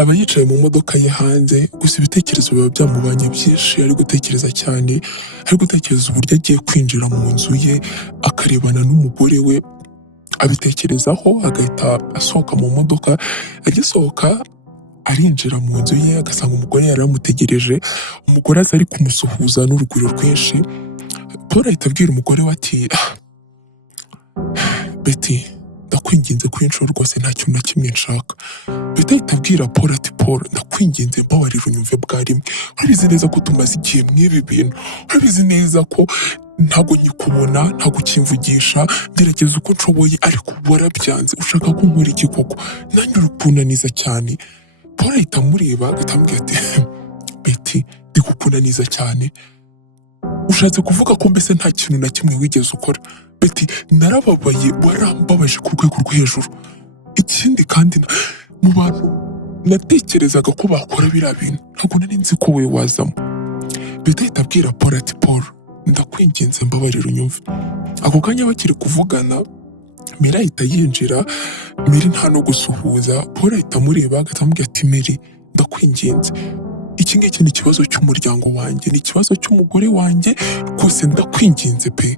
aba yicaye mu modoka ye hanze, gusa ibitekerezo biba byamubanye byinshi, ari gutekereza cyane, ari gutekereza uburyo agiye kwinjira mu nzu ye akarebana n'umugore we, abitekerezaho agahita asohoka mu modoka, agisohoka arinjira mu nzu ye agasanga umugore yari amutegereje, umugore aza ari kumusuhuza n'urugwiro rwinshi. Paul ahita abwira umugore we ati Betty, ndakwinginze kuri inshuro rwose nta kintu na kimwe nshaka. Betty ahita abwira Paul ati Paul, ndakwinginze mbabarira unyumve bwa rimwe, urabizi neza ko tumaze igihe mw'ibi bintu, urabizi neza ko ntago nyikubona, ntago ukimvugisha, ngerageza uko nshoboye ariko warabyanze, ushaka ko nkora iki koko? Nanjye uri kunaniza cyane. Paul ahita amureba agahita amubwira ati Betty, ndi kukunaniza cyane? Ushatse kuvuga ko mbese nta kintu na kimwe wigeze ukora? Betty, narababaye, warambabaje ku rwego rwo hejuru. Ikindi kandi mu bantu natekerezaga ko bakora biriya bintu ntabwo nari nzi ko we wazamo. Betty ahita abwira Paul ati Paul, ndakwinginze mbabarira unyumve. Ako kanya bakiri kuvugana, Mary ahita yinjira, Mary nta no gusuhuza, Paul ahita amureba agahita amubwira ati Mary, ndakwinginze, iki ngiki ni ikibazo cy'umuryango wanjye, ni ikibazo cy'umugore wanjye, rwose ndakwinginze pe.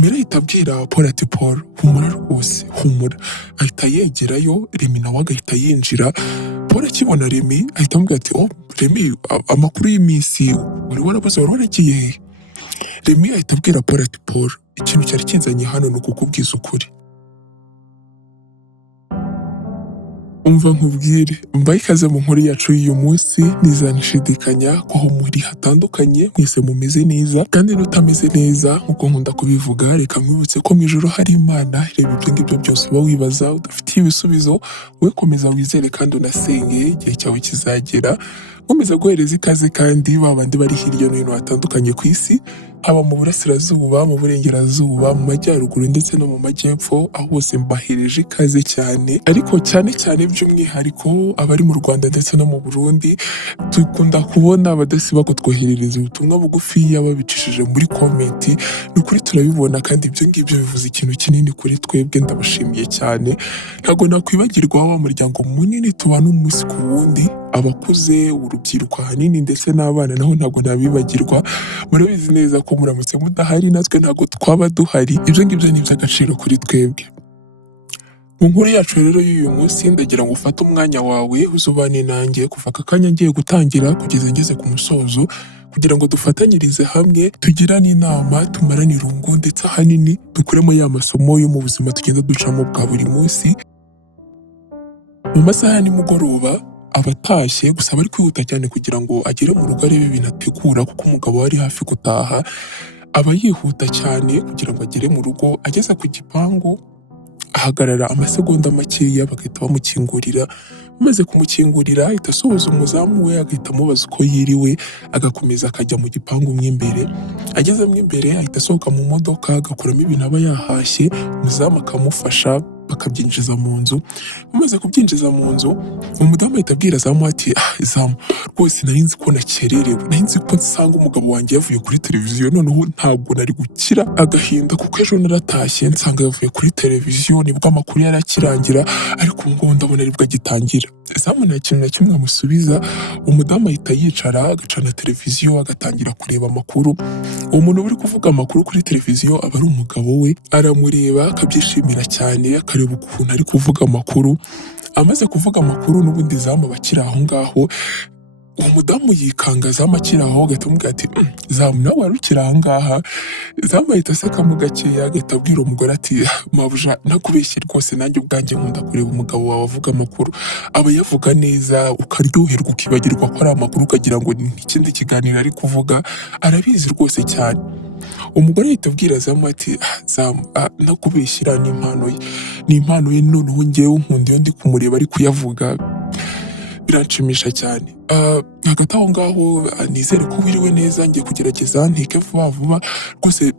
Mary ahita abwira Paul ati Paul, humura rwose, humura. Ahita yegerayo, Remy nawe agahita yinjira. Paul akibona Remy ahita amubwira ati oh Remy, amakuru y'iminsi wari warabuze, wari waragiye he? Remy ahita abwira Paul ati Paul, ikintu cyari kinzanye hano ni ukukubwiza ukuri. Umva nkubwire, mbaye ikaze mu nkuru yacu y'uyu munsi, ntizanishidikanya ko aho muri hatandukanye mwese mumeze neza, kandi n'utameze neza nk'uko nkunda kubivuga, reka nkwibutse ko mu ijoro hari Imana. Reba ibyo ngibyo byose uba wibaza udafitiye ibisubizo, we komeza wizere kandi unasenge, igihe cyawe kizagera. Nkomeza guhereza ikaze kandi babandi bari hirya no hino hatandukanye ku isi, haba mu burasirazuba, mu burengerazuba, mu majyaruguru ndetse no mu majyepfo, aho hose mbahereje ikaze cyane. Ariko cyane cyane by'umwihariko abari mu Rwanda ndetse no mu Burundi, dukunda kubona abadasiba kutwoherereza ubutumwa bugufiya babicishije muri komenti. Ni ukuri turabibona kandi ibyo ngibyo bivuze ikintu kinini kuri twebwe, ndabashimiye cyane. Ntabwo nakwibagirwa wa muryango munini tubana umunsi ku wundi, abakuze, urubyiruko ahanini ndetse n'abana naho ntabwo nabibagirwa. Murabizi neza ko muramutse mudahari natwe ntabwo twaba duhari, ibyo ngibyo ni iby'agaciro kuri twebwe. Mu nkuru yacu rero y'uyu munsi, ndagira ngo ufate umwanya wawe uzubane nanjye kuva aka kanya ngiye gutangira kugeza ngeze ku musozo, kugira ngo dufatanyirize hamwe, tugirane inama, tumarane irungu, ndetse ahanini dukuremo ya masomo yo mu buzima tugenda ducamo bwa buri munsi. Mu masaha ya nimugoroba abatashye, gusa bari kwihuta cyane kugira ngo agere mu rugo arebe ibintu ategura, kuko umugabo wari hafi gutaha. Aba yihuta cyane kugira ngo agere mu rugo. Ageze ku gipangu ahagarara amasegonda makeya bagahita bamukingurira. Bamaze kumukingurira ahita asuhuza umuzamu we, agahita amubaza uko yiriwe, agakomeza akajya mu gipangu mo imbere. Agezemo imbere ahita asohoka mu modoka agakuramo ibintu aba yahashye, umuzamu akamufasha bakabyinjiza mu nzu. Bamaze kubyinjiza mu nzu, umudamu ahita abwira zamu ati zamu, rwose nari nzi ko nakererewe, nari nzi ko nsanga umugabo wanjye yavuye kuri televiziyo, noneho ntabwo nari gukira agahinda, kuko ejo naratashye nsanga yavuye kuri televiziyo, nibwo amakuru yari akirangira, ariko ubu ngubu ndabona aribwo agitangira. Zamu nta kintu na kimwe amusubiza. Umudamu ahita yicara agacana televiziyo agatangira kureba amakuru. Uwo muntu uri kuvuga amakuru kuri televiziyo aba ari umugabo we, aramureba akabyishimira cyane, akareba ukuntu ari kuvuga amakuru. Amaze kuvuga amakuru n'ubundi zamu bakiri aho ngaho, uwo mudamu yikanga zamu akiri aho, agahita amubwira ati zamu, nawe wari ukiri aha ngaha? Zamu ahita asekamo gakeya, agahita abwira umugore ati mabuja, nakubeshye rwose, nanjye ubwanjye nkunda kureba umugabo wawe avuga amakuru. Aba yavuga neza ukaryoherwa ukibagirwa ko ari amakuru, ukagira ngo ni ikindi kiganiro ari kuvuga. Arabizi rwose cyane. Umugore ahita abwira zamu ati zamu, nakubeshyira, ni impano ye, ni impano ye, noneho njyewe nkunda iyo ndi kumureba ari kuyavuga, biranshimisha cyane. Hagati aho ngaho nizere ko wiriwe neza, ngiye kugerageza nteke vuba vuba, rwose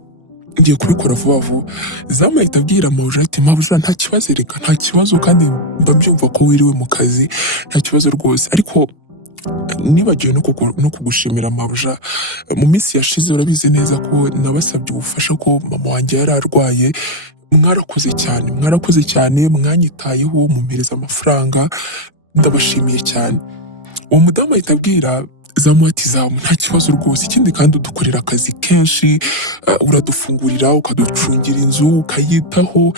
ngiye kubikora vuba vuba. Zamu ahita abwira mabuja ati mabuja, nta kibazo, reka nta kibazo, kandi mba mbyumva ko wiriwe mu kazi, nta kibazo rwose. Ariko nibagiwe no kugushimira mabuja, mu minsi yashize urabizi neza ko nabasabye ubufasha, ko mama wanjye yari arwaye. Mwarakoze cyane, mwarakoze cyane, mwanyitayeho, mumpereza amafaranga, ndabashimiye cyane. Uwo mudamu ahita abwira zamu ati zamu nta kibazo rwose, ikindi kandi udukorera akazi kenshi, uradufungurira ukaducungira inzu ukayitaho,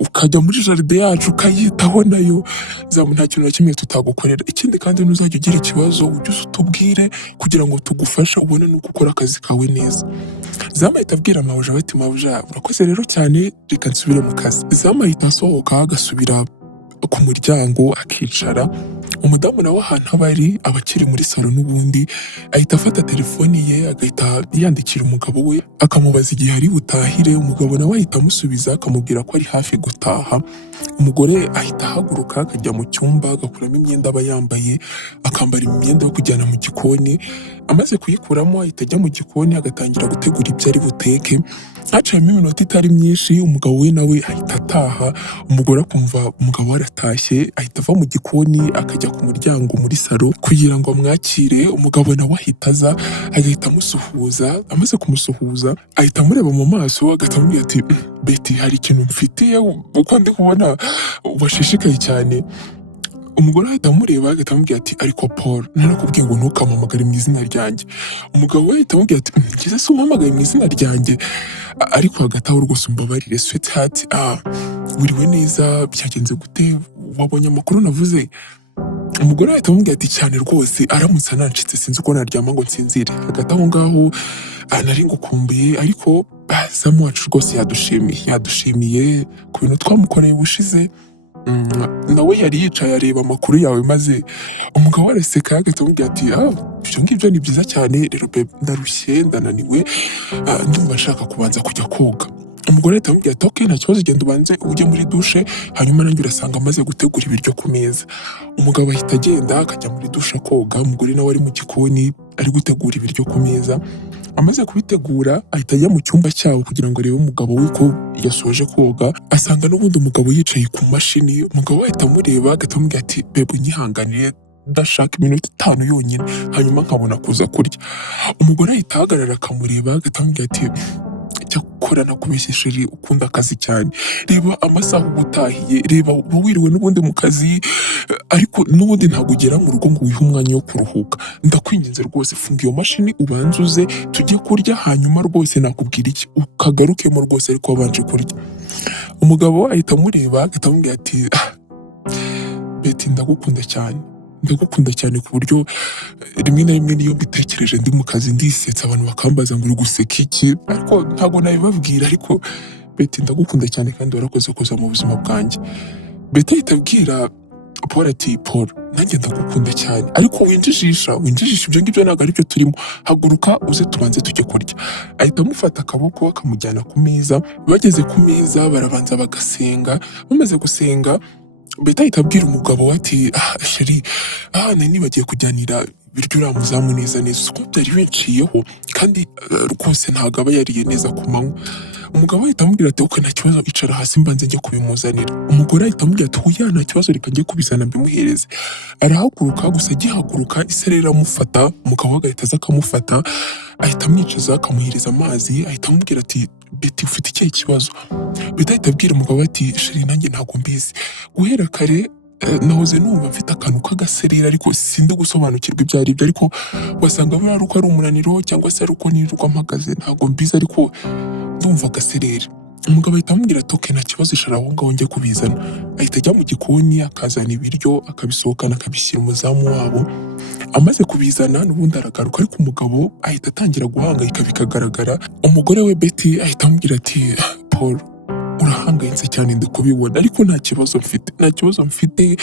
ukajya muri jaride yacu ukayitaho nayo, zamu nta kintu na kimwe tutagukorera, ikindi kandi ntuzajya ugira ikibazo ujye uza utubwire kugira ngo tugufashe ubone nuko ukora akazi kawe neza. Zamu ahita abwira mabuja ati mabuja urakoze rero cyane reka nsubire mu kazi. Zamu ahita asohoka agasubira ku muryango akicara, umudamu nawe ahantu aba ari aba akiri muri salo n'ubundi, ahita afata telefoni ye agahita yandikira umugabo we akamubaza igihe ari butahire, umugabo nawe ahita amusubiza akamubwira ko ari hafi gutaha. Umugore ahita ahaguruka akajya mu cyumba agakuramo imyenda aba yambaye, akambara imyenda yo kujyana mu gikoni, amaze kuyikuramo ahita ajya mu gikoni agatangira gutegura ibyo ari buteke. Haciyemo iminota itari myinshi umugabo we nawe ahita ataha, umugore akumva umugabo we aratashye, ahita ava mu gikoni akajya ku muryango muri salo kugira ngo amwakire. Umugabo nawe ahita aza agahita amusuhuza, amaze kumusuhuza ahita amureba mu maso agahita amubwira ati Beti hari ikintu mfitiye uko ndi kubona washishikaye cyane. Umugore ahita amureba agahita amubwira ati ariko Paul narakubwiye ngo ntukampamagare mu izina ryanjye. Umugabo we ahita amubwira ati ngize se umpamagaye mu izina ryanjye, ariko hagati aho rwose umbabarire sweetheart, wiriwe neza byagenze gute, wabonye amakuru navuze? Umugore ahita amubwira ati cyane rwose, aramutse anancitse sinzi uko naryama ngo nsinzire. Hagati aho ngaho nari ngukumbuye, ariko zamu wacu rwose yadushimiye ku bintu twamukoreye ubushize. Nawe yari yicaye areba amakuru yawe, maze umugabo araseka agahita amubwira ati ibyo ngibyo ni byiza cyane, rero babe ndarushye ndananiwe, ndumva nshaka kubanza kujya koga. Umugore ahita amubwira ati okay nta kibazo, genda ubanze ujye muri dushe hanyuma nanjye urasanga amaze gutegura ibiryo ku meza. Umugabo ahita agenda akajya muri dushe akoga, umugore nawe ari mu gikoni ari gutegura ibiryo ku meza. Amaze kubitegura ahita ajya mu cyumba cyabo kugira ngo arebe umugabo we ko yasoje koga, asanga n'ubundi umugabo yicaye ku mashini. Umugabo ahita amureba agahita amubwira ati bebe unyihanganiye ndashaka iminota 5 yonyine hanyuma nkabona kuza kurya. Umugore ahita ahagarara akamureba agahita amubwira ati cyakora nakubeshye sheri ukunda akazi cyane, reba amasaha uba utahiye, reba uba wiriwe n'ubundi mu kazi, ariko n'ubundi ntabwo ugera mu rugo ngo wihe umwanya wo kuruhuka. Ndakwinginze rwose funga iyo mashini ubanze uze tujye kurya, hanyuma rwose nakubwira iki ukagarukemo rwose ariko wabanje kurya. Umugabo ahita amureba agahita amubwira ati Beti ndagukunda cyane ku buryo rimwe na rimwe niyo mbitekereje ndi mu kazi ndisetsa abantu bakambaza ngo uri guseka iki, ariko ntabwo nabibabwira, ariko Beti ndagukunda cyane kandi warakoze kuza mu buzima bwanjye. Beti ahita abwira Paul ati Paul nanjye ndagukunda cyane, ariko winjijisha ibyo ngibyo ntabwo aribyo turimo, haguruka uze tubanze tujye kurya. Ahita amufata akaboko akamujyana ku meza, bageze ku meza barabanza bagasenga, bamaze gusenga Beti ahita abwira umugabo we ati sheri nari nibagiye kujyanira ibiryo uriya muzamu neza uko byari binciyeho, kandi rwose ntabwo aba yariye neza ku manywa. Umugabo ahita amubwira ati okay nta kibazo, icara hasi mbanze njye kubimuzanira. Umugore ahita amubwira ati oya nta kibazo reka njye kubizana mbimuhereze. Arahaguruka, gusa agihaguruka ise iramufata, umugabo we agahita aza akamufata ahita amwicaza akamuhereza amazi, ahita amubwira ati Beti ufite ikihe kibazo? Beti ahita abwira umugabo ati sheri nanjye ntabwo mbizi, guhera kare nahoze numva mfite akantu k'agasereri ariko sindi gusobanukirwa ibyo ari byo, ariko wasanga buriya ari uko ari umunaniro cyangwa se ari uko nirirwa mpagaze, ntabwo mbizi ariko ndumva agasereri. Umugabo ahita amubwira ati okay nta kibazo, ishara aho ngaho njye kubizana. Ahita ajya mu gikoni akazana ibiryo akabisohokana akabishyira umuzamu wabo. Amaze kubizana n'ubundi aragaruka, ariko umugabo ahita atangira guhangayika bikagaragara. Umugore we Beti ahita amubwira ati Paul urahangayitse cyane ndi kubibona, ariko nta kibazo mfite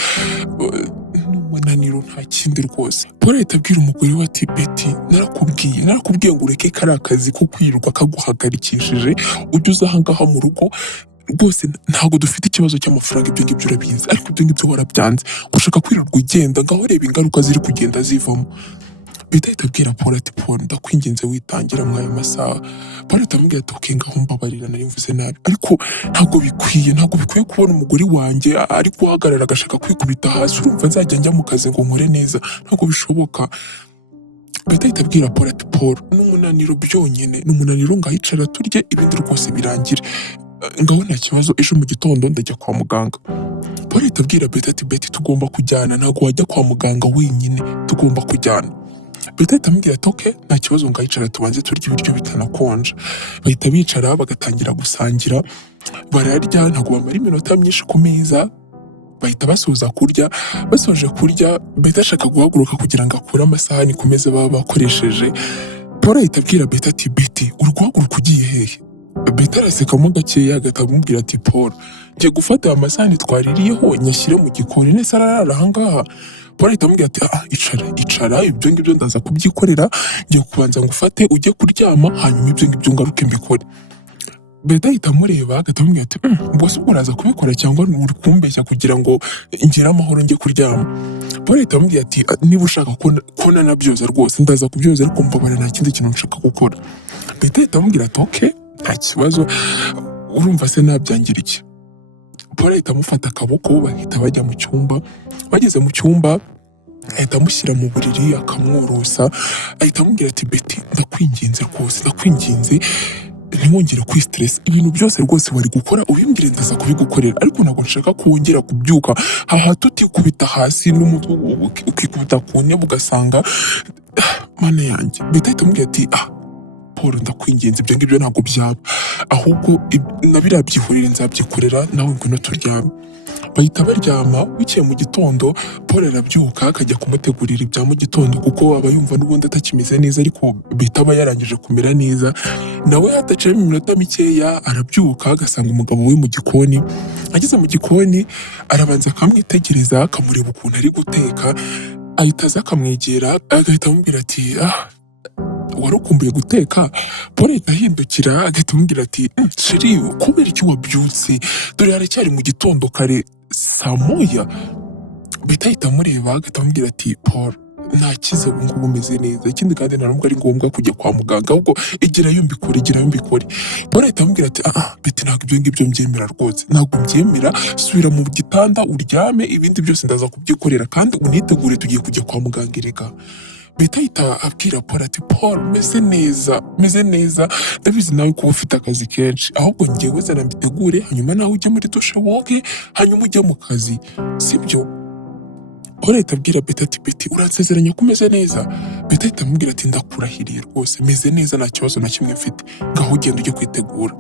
n'umunaniro nta kindi rwose. Paul ahita abwira umugore we ati Beti narakubwiye ngo ureke kariya kazi ko kwirirwa kaguhagarikishije, ujye uza aha ngaha mu rugo, rwose ntabwo dufite ikibazo cy'amafaranga, ibyo ngibyo urabizi, ariko ibyo ngibyo warabyanze, ushaka kwirirwa ugenda, ngaho reba ingaruka ziri kugenda zivamo. Beti ahita abwira Paul ati Paul ndakwinginze witangira muri aya masaha. Paul ahita amubwira ati okay ngaho mbabarira nari mvuze nabi, ariko ntabwo bikwiye kubona umugore wanjye ari guhagarara agashaka kwikubita hasi, urumva nzajya njya mu kazi ngo nkore neza? Ntabwo bishoboka. Beti ahita abwira Paul ati Paul n'umunaniro byonyine, n'umunaniro ngahicara turye ibindi rwose birangire. ngaho nta kibazo ejo mu gitondo ndajya kwa muganga. Paul ahita abwira Betty ati Betty tugomba kujyana, ntabwo wajya kwa muganga wenyine, tugomba kujyana. Betty ahita amubwira ati okay nta kibazo, ngahicara tubanze turya ibiryo bitanakonja. Bahita bicara bagatangira gusangira, bararya ntabwo bamara iminota myinshi ku meza, bahita basoza kurya. Basoje kurya Betty ashaka guhaguruka kugira ngo akure amasahani ku meza baba bakoresheje. Paul ahita abwira Betty ati Betty uri guhaguruka ugiye hehe? Betty arasekamo gakeya agahita amubwira ati Paul ngiye gufata aya masahani twaririyeho nyashyire mu gikoni, nese ararara ahangaha. Paul ahita amubwira ati icara ibyo ngibyo ndaza kubyikorera, ngiye kubanza ngufate ujye kuryama hanyuma ibyo ngibyo ngaruke mbikore. Betty ahita amureba agahita amubwira ati ubwo se ubwo uraza kubikora cyangwa uri kumbeshya kugira ngo ngire amahoro njye kuryama? Paul ahita amubwira ati niba ushaka ko nanabyoza rwose ndaza kubyoza, ariko mbabarira nta kindi kintu nshaka gukora. Betty ahita amubwira ati okay nta kibazo, urumva se nabyangira iki? Paul ahita amufata akaboko bahita bajya mu cyumba. Bageze mu cyumba ahita amushyira mu buriri akamworosa, ahita amubwira ati Betty ndakwinginze rwose, ndakwinginze ntiwongere kwistress, ibintu byose rwose wari gukora ubimbwire ndaza kubigukorera, ariko ntabwo nshaka ko wongera kubyuka aha tutikubita hasi n'umutwe ukikubita ku ntebe ugasanga mana yanjye. Betty ahita amubwira ati Paul ndakwinginze ibyo ngibyo ntabwo byaba, ahubwo nabiriya byihorere nzabyikorera, nawe ngwino turyame. Bahita baryama. Bukeye mu gitondo Paul arabyuka akajya kumutegurira ibya mu gitondo kuko aba yumva n'ubundi atakimeze neza, ariko Betty aba yarangije kumera neza. Nawe hataciyemo iminota mikeya arabyuka agasanga umugabo we mu gikoni. Ageze mu gikoni arabanza akamwitegereza akamureba ukuntu ari guteka, ahita aza akamwegera agahita amubwira ati wari ukumbuye guteka? Paul ahita ahindukira agahita amubwira ati sheri kubera iki wabyutse, dore haracyari mu gitondo kare saa moya. Betty ahita amureba agahita amubwira ati Paul ntakize ubu ngubu umeze neza, ikindi kandi nta nubwo ari ngombwa kujya kwa muganga, ahubwo igirayo mbikore. Paul ahita amubwira ati Betty ntabwo ibyo ngibyo mbyemera rwose, ntabwo mbyemera, subira mu gitanda uryame, ibindi byose ndaza kubyikorera kandi unitegure tugiye kujya kwa muganga erega. Betty ahita abwira Paul ati Paul meze neza, ndabizi nawe kuba ufite akazi kenshi, ahubwo ngewe zana mbitegure hanyuma nawe ujye muri dushe woge hanyuma ujye mu kazi, sibyo? Paul ahita abwira Betty ati Betty uransezeranya ko umeze neza? Betty ahita amubwira ati ndakurahiriye rwose meze neza, nta kibazo na kimwe mfite, ngaho ugenda ujye kwitegura.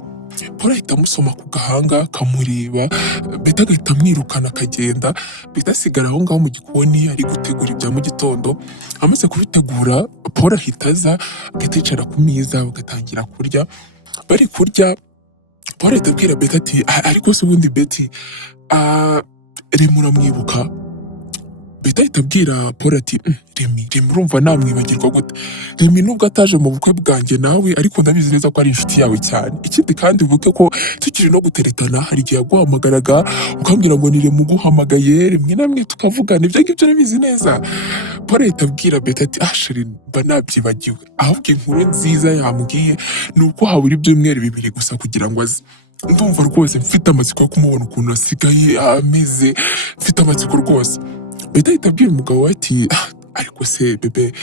Paul ahita amusoma ku gahanga akamureba, Betty agahita amwirukana akagenda. Betty asigara aho ngaho mu gikoni ari gutegura ibya mu gitondo. Amaze kubitegura Paul ahita aza agahita yicara ku meza bagatangira kurya. Bari kurya Paul ahita abwira Betty ati ariko se ubundi Betty Remy uramwibuka? Betty ahita abwira Paul ati Remy urumva namwibagirwa gute? Remy nubwo ataje mu bukwe bwanjye nawe, ariko ndabizi neza ko ari inshuti yawe cyane. Ikindi kandi uvuge ko tukiri no guteretana hari igihe yaguhamagaraga ukambwira ngo ni Remy uguhamagaye, rimwe na rimwe tukavugana, ibyo ngibyo urabizi neza. Paul ahita abwira Betty ati sheri mba nabyibagiwe, ahubwo inkuru nziza yambwiye ni uko habura ibyumweru 2 gusa kugira ngo aze. Ndumva rwose mfite amatsiko yo kumubona ukuntu asigaye ameze, mfite amatsiko rwose. Betty ahita abwira umugabo we ati ariko se bebe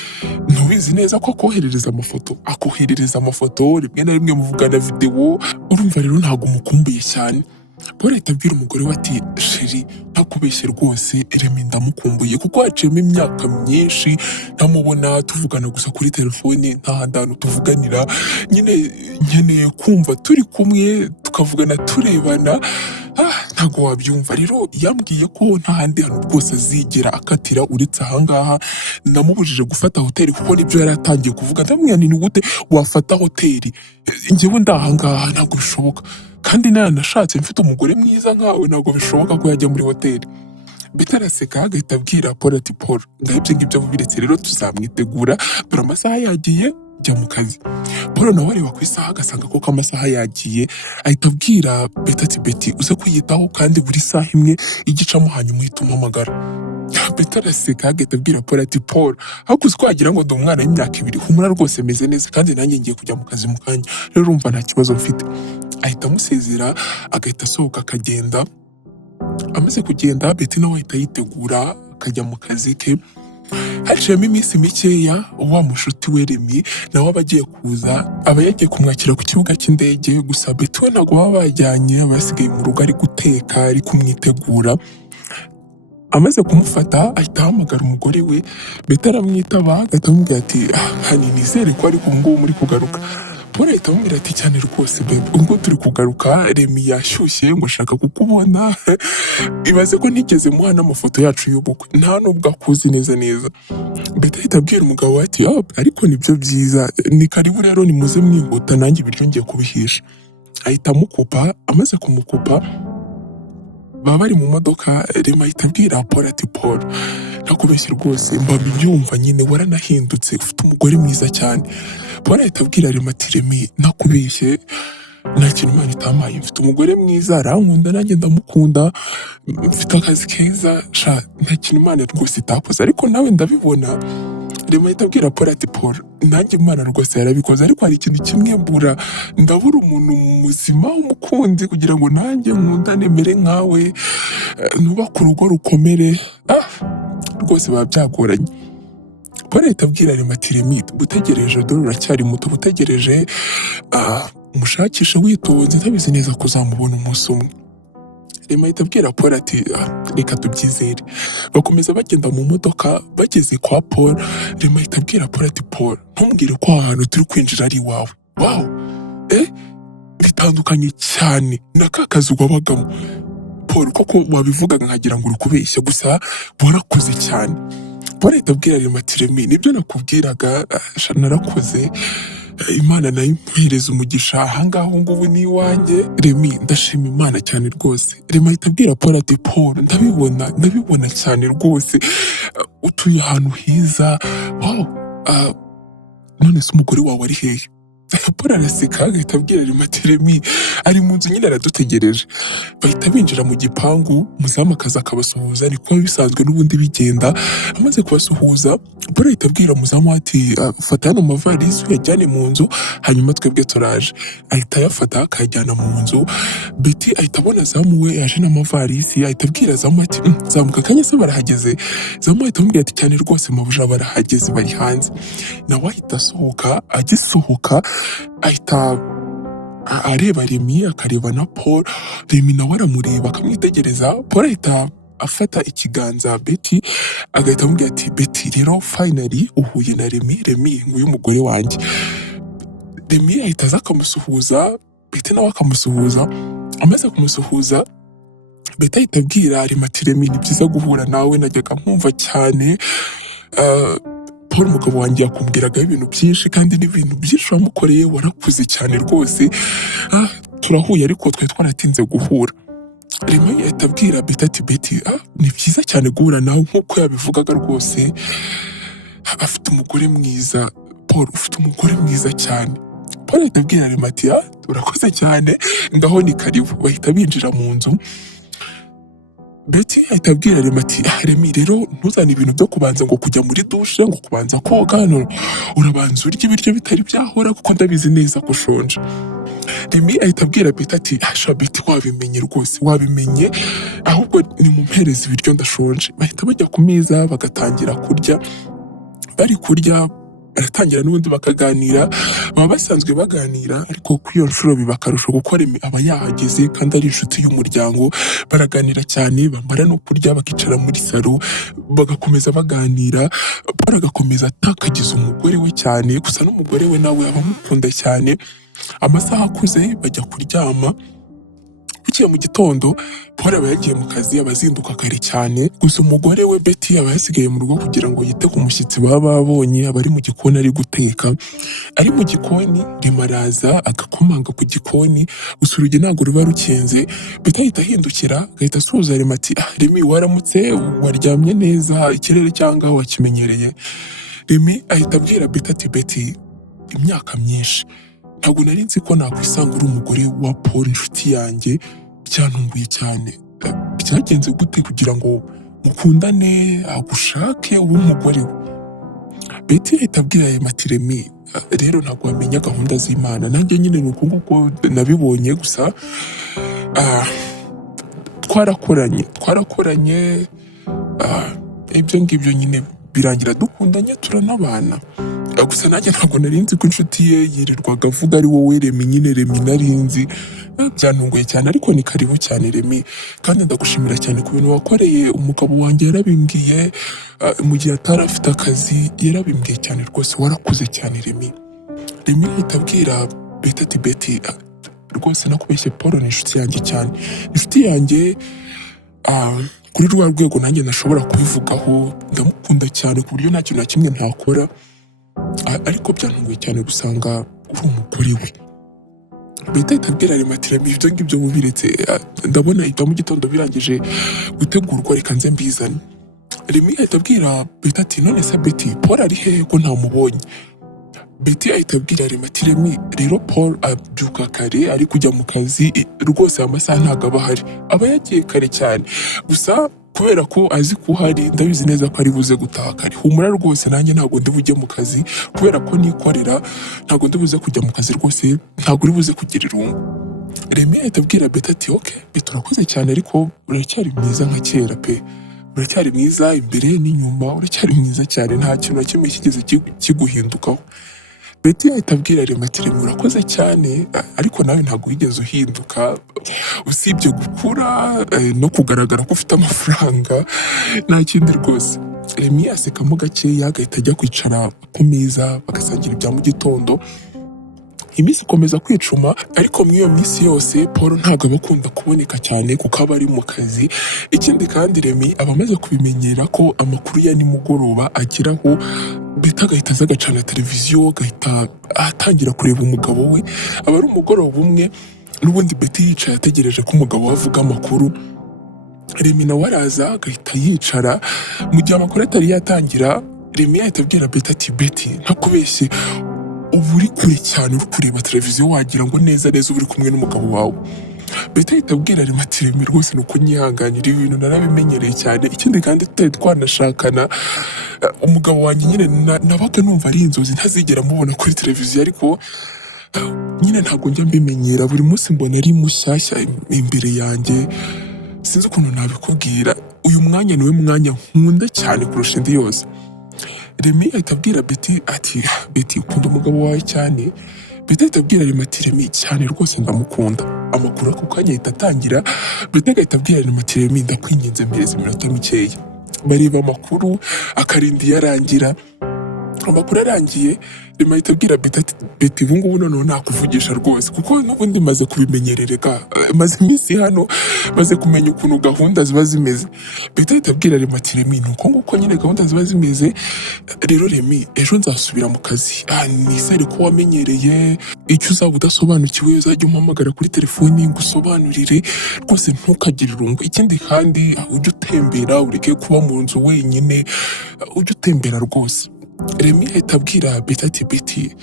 ntubizi neza ko akoherereza amafoto rimwe na rimwe muvugana video, urumva rero ntabwo umukumbuye cyane. Paul ahita abwira umugore we ati sheri ntakubeshye rwose Remy ndamukumbuye kuko haciyemo imyaka myinshi ntamubona, tuvugana gusa kuri telefone, nta hantu tuvuganira, nyine nkeneye kumva turi kumwe tukavugana turebana. Ntabwo wabyumva rero, yambwiye ko nta handi hantu rwose azigera akatira uretse ahangaha. Namubujije gufata hoteli kuko nibyo yari atangiye kuvuga, ndamubwira ni gute wafata hoteli, njyewe ndahangaha ntabwo bishoboka, kandi nashatse mfite umugore mwiza nkawe ntabwo bishoboka ko yajya muri hoteli. Betty araseka agahita abwira Paul ati Paul ngibyo ngibyo biretse rero tuzamwitegura, dore amasaha yagiye, jya mu kazi. Paul nawe areba ku isaha agasanga koko amasaha yagiye, ahita abwira Betty ati Betty uze kwiyitaho kandi buri saha imwe igicamo hanyuma uhita umpamagara. Betty araseka agahita abwira Paul ati Paul hakuze ko wagira ngo ndi umwana w'imyaka 2, humura rwose meze neza kandi nanjye ngiye kujya mu kazi mu kanya, rero urumva nta kibazo mfite. Ahita amusezera agahita asohoka akagenda. Amaze kugenda Betty nawe ahita yitegura akajya mu kazi ke. haciyemo iminsi mikeya wa mushuti we Remy nawe aba agiye kuza, aba yagiye kumwakira ku kibuga cy'indege, gusa Betty we ntabwo baba bajyanye, aba yasigaye mu rugo ari guteka, ari kumwitegura. Amaze kumufata ahita ahamagara umugore we, Betty aramwitaba agahita amubwira ati hani nizere ko ariko ngubu muri kugaruka. Paul ahita amubwira ati cyane rwose babe, ubwo turi kugaruka Remy yashyushye ngo ashaka kukubona. Ibaze ko ntigeze muha n'amafoto yacu y'ubukwe, nta nubwo akuzi neza neza. Betty ahita abwira umugabo we ati ariko nibyo byiza, ni karibu rero nimuze mwihuta nanjye ibiryo ngiye kubihisha. Ahita amukupa, amaze kumukupa baba bari mu modoka. Remy ahita abwira Paul ati Paul ntakubeshye rwose mba mbyumva nyine waranahindutse, ufite umugore mwiza cyane. Paul ahita abwira Remy ati Remy ntakubeshye nta kintu Imana itampaye, mfite umugore mwiza arankunda nanjye ndamukunda, mfite akazi keza, nta kintu Imana rwose itakoze ariko nawe ndabibona. Remy ahita abwira Paul ati Paul nanjye Imana rwose yarabikoze ariko hari ikintu kimwe mbura, ndabura umuntu muzima w'umukunzi kugira ngo nanjye nkundane mere nkawe, nubake urugo rukomere. Rwose biba byagoranye. Paul ahita abwira Remy ati Remy butegereje, dore uracyari muto, butegereje umushakisha witonze, ntabizi neza ko uzamubona umunsi umwe. Remy ahita abwira Paul ati reka tubyizere. Bakomeza bagenda mu modoka, bageze kwa Paul Remy ahita abwira Paul ati Paul ntumbwire ko aha hantu turi kwinjira ari iwawe. Bitandukanye cyane na ka kazi wabagamo. Paul koko wabivugaga nkagira ngo uri kubeshya, gusa warakoze cyane. Paul ahita abwira Remy ati Remy nibyo nakubwiraga, narakoze, Imana nayo impuhereza umugisha, ahangaha ngubu ni iwanjye. Remy ndashima Imana cyane rwose. Remy ahita abwira Paul ati Paul ndabibona cyane rwose, utuye ahantu heza, none se umugore wawe ari hehe? Paul araseka agahita abwira Remy ati Remy ari mu nzu nyine aradutegereje. Bahita binjira mu gipangu, umuzamu akaza akabasuhuza, niko bisanzwe n'ubundi bigenda. Amaze kubasuhuza Paul ahita abwira umuzamu ati fata hano amavarisi uyajyane mu nzu, hanyuma twebwe turaje. Ahita ayafata akayajyana mu nzu. Betty ahita abona zamu we yaje n'amavarisi, ahita abwira zamu ati zamuka akanya se barahageze. Zamu ahita amubwira ati cyane rwose mabuja barahageze bari hanze. Nawe ahita asohoka, agisohoka ahita areba Remy akareba na Paul. Remy nawe aramureba akamwitegereza. Paul ahita afata ikiganza Betty agahita amubwira ati Betty rero finally uhuye na Remy nguyu umugore wanjye. Remy ahita aza akamusuhuza, Betty nawe akamusuhuza. Amaze kumusuhuza Betty ahita abwira Remy ati Remy ni byiza guhura nawe, najyaga nkumva cyane, Paul umugabo wanjye yakubwiragaho ibintu byinshi kandi n'ibintu byinshi wamukoreye, warakuze cyane rwose, turahuye ariko twari twaratinze guhura. Remy ahita abwira Betty ati Betty ni byiza cyane guhura nawe nk'uko yabivugaga rwose, afite umugore mwiza, Paul ufite umugore mwiza cyane. Paul ahita abwira Remy ati urakoze cyane, ngaho ni karibu. Bahita binjira mu nzu. Betty ahita abwira Remy ati Remy rero ntuzane ibintu byo kubanza ngo kujya muri dushe ngo kubanza koga, urabanza urya ibiryo bitari byahora kuko ndabizi neza ko ushonje. Remy ahita abwira Betty ati Betty wabimenye rwose, wabimenye, ahubwo nimumpereze ibiryo ndashonje. Bahita bajya ku meza bagatangira kurya. Bari kurya baratangira n'ubundi bakaganira, baba basanzwe baganira ariko kuri iyo nshuro biba akarusho kuko Remy aba yahageze kandi ari inshuti y'umuryango. Baraganira cyane, bamara no kurya bakicara muri salo bagakomeza baganira. Paul agakomeza atakagiza umugore we cyane, gusa n'umugore we nawe aba amukunda cyane. Amasaha akuze bajya kuryama. Bukiye mu gitondo Paul aba yagiye mu kazi, aba azinduka kare cyane, gusa umugore we Betty aba yasigaye mu rugo kugira ngo yite ku mushyitsi baba babonye. Aba ari mu gikoni ari guteka. Ari mu gikoni Remy araza agakomanga ku gikoni, gusa urugi ntabwo ruba rukinze. Betty ahita ahindukira agahita asuhuza Remy ati Remy waramutse, waryamye neza, ikirere cyangwa wakimenyereye? Remy ahita abwira Betty ati Betty imyaka myinshi ntabwo nari nzi ko nakwisanga uri umugore wa Paul inshuti yanjye, byantunguye cyane. Byagenze gute kugira ngo mukundane agushake ube umugore we? Betty ahita abwira Remy ati Remy rero ntabwo wamenya gahunda z'Imana, nanjye nyine ni uko nguko nabibonye, gusa twarakoranye ibyo ngibyo nyine birangira dukundanye turanabana. Gusa nanjye ntabwo nari nzi ko inshuti ye yirirwaga avuga ari wowe Remi, nyine Remi nari nzi. Byantunguye cyane, ariko ni karibu cyane Remi, kandi ndagushimira cyane ku bintu wakoreye umugabo wanjye. Yarabimbwiye mu gihe atari afite akazi, yarabimbwiye cyane rwose, warakuze cyane Remi. Remi ahita abwira Betty ati Betty, rwose nakubeshye, Paul ni inshuti yanjye cyane, inshuti yanjye kuri rwa rwego nanjye nashobora kubivugaho. Ndamukunda cyane ku buryo nta kintu na kimwe ntakora, ariko byantunguye cyane gusanga uri umugore we. Betty ahita abwira Remi ati Remi, ibyo ngibyo mubiretse, ndabona ibya mu gitondo birangije gutegurwa, reka nze mbizane. Remi ahita abwira Betty ati none se Betty, Paul ari hehe ko ntamubonye? Betty ahita abwira Remi ati Remi, rero Paul abyuka kare ari kujya mu kazi, rwose amasaha ntabwo aba ahari, aba yagiye kare cyane. Gusa kubera ko azi ko uhari, ndabizi neza ko ari buze gutaha kare. Humura rwose, nanjye ntabwo ndi bujye mu kazi kubera ko nikorera, ntabwo ndi buze kujya mu kazi rwose, ntabwo uri buze kugira irungu. Remi ahita abwira Betty ati okay, Betty urakoze cyane, ariko uracyari mwiza nka kera pe, uracyari mwiza imbere n'inyuma, uracyari mwiza cyane, nta kintu na kimwe kigeze kiguhindukaho. Betty ahita abwira Remi ati Remi urakoze cyane, ariko nawe ntabwo wigeze uhinduka, usibye gukura no kugaragara ko ufite amafaranga, nta kindi rwose. Remi asekamo gakeya, agahita ajya kwicara ku meza bagasangira ibya mu gitondo. Iminsi ikomeza kwicuma, ariko muri iyo minsi yose Paul ntabwo aba akunda kuboneka cyane kuko aba ari mu kazi. Ikindi kandi Remi aba amaze kubimenyera ko amakuru ya nimugoroba ageraho, Betty agahita aza agacana televiziyo, agahita atangira kureba umugabo we. Aba ari umugoroba umwe n'ubundi Betty yicaye ategereje ko umugabo we avuga amakuru. Remi nawe araza agahita yicara, mu gihe amakuru atari yatangira, Remi ahita abwira Betty ati Betty ntakubeshye, ubu uri kure cyane, uri kureba televiziyo wagira ngo neza neza uri kumwe n'umugabo wawe. Betty ahita abwira Remi ati Remi rwose ni uko nyihanganira, ibintu narabimenyereye cyane, ikindi kandi tutari twanashakana, umugabo wanjye nyine nabaga numva ari inzozi ntazigera mubona kuri televiziyo, ariko nyine ntabwo njya mbimenyera, buri munsi mbona ari mushyashya imbere yanjye, sinzi ukuntu nabikubwira. Uyu mwanya niwe mwanya nkunda cyane kurusha indi yose. Remi ahita abwira Betty ati Betty ukunda umugabo wawe cyane? Betty ahita abwira Remi ati Remi cyane rwose ndamukunda. Amakuru ako kanya ahita atangira, Betty agahita abwira Remi ati Remi ndakwinginze mpereza iminota mikeya. Bareba amakuru akarinda iyo arangira. Amakuru arangiye, Remi ahita abwira Betty ati Betty ubu ngubu noneho nakuvugisha rwose, kuko n'ubundi maze kubimenyerereka, maze iminsi hano, maze kumenya ukuntu gahunda ziba zimeze. Betty ahita abwira Remi ati Remi ni uko nguko nyine gahunda ziba zimeze, rero Remi ejo nzasubira mu kazi, nizere ko wamenyereye, icyo uzaba udasobanukiwe uzajya umpamagara kuri telefoni ngusobanurire, rwose ntukagire irungu. Ikindi kandi ujye utembera, ureke kuba mu nzu wenyine, ujye utembera rwose. Remi ahita abwira Betty ati Betty,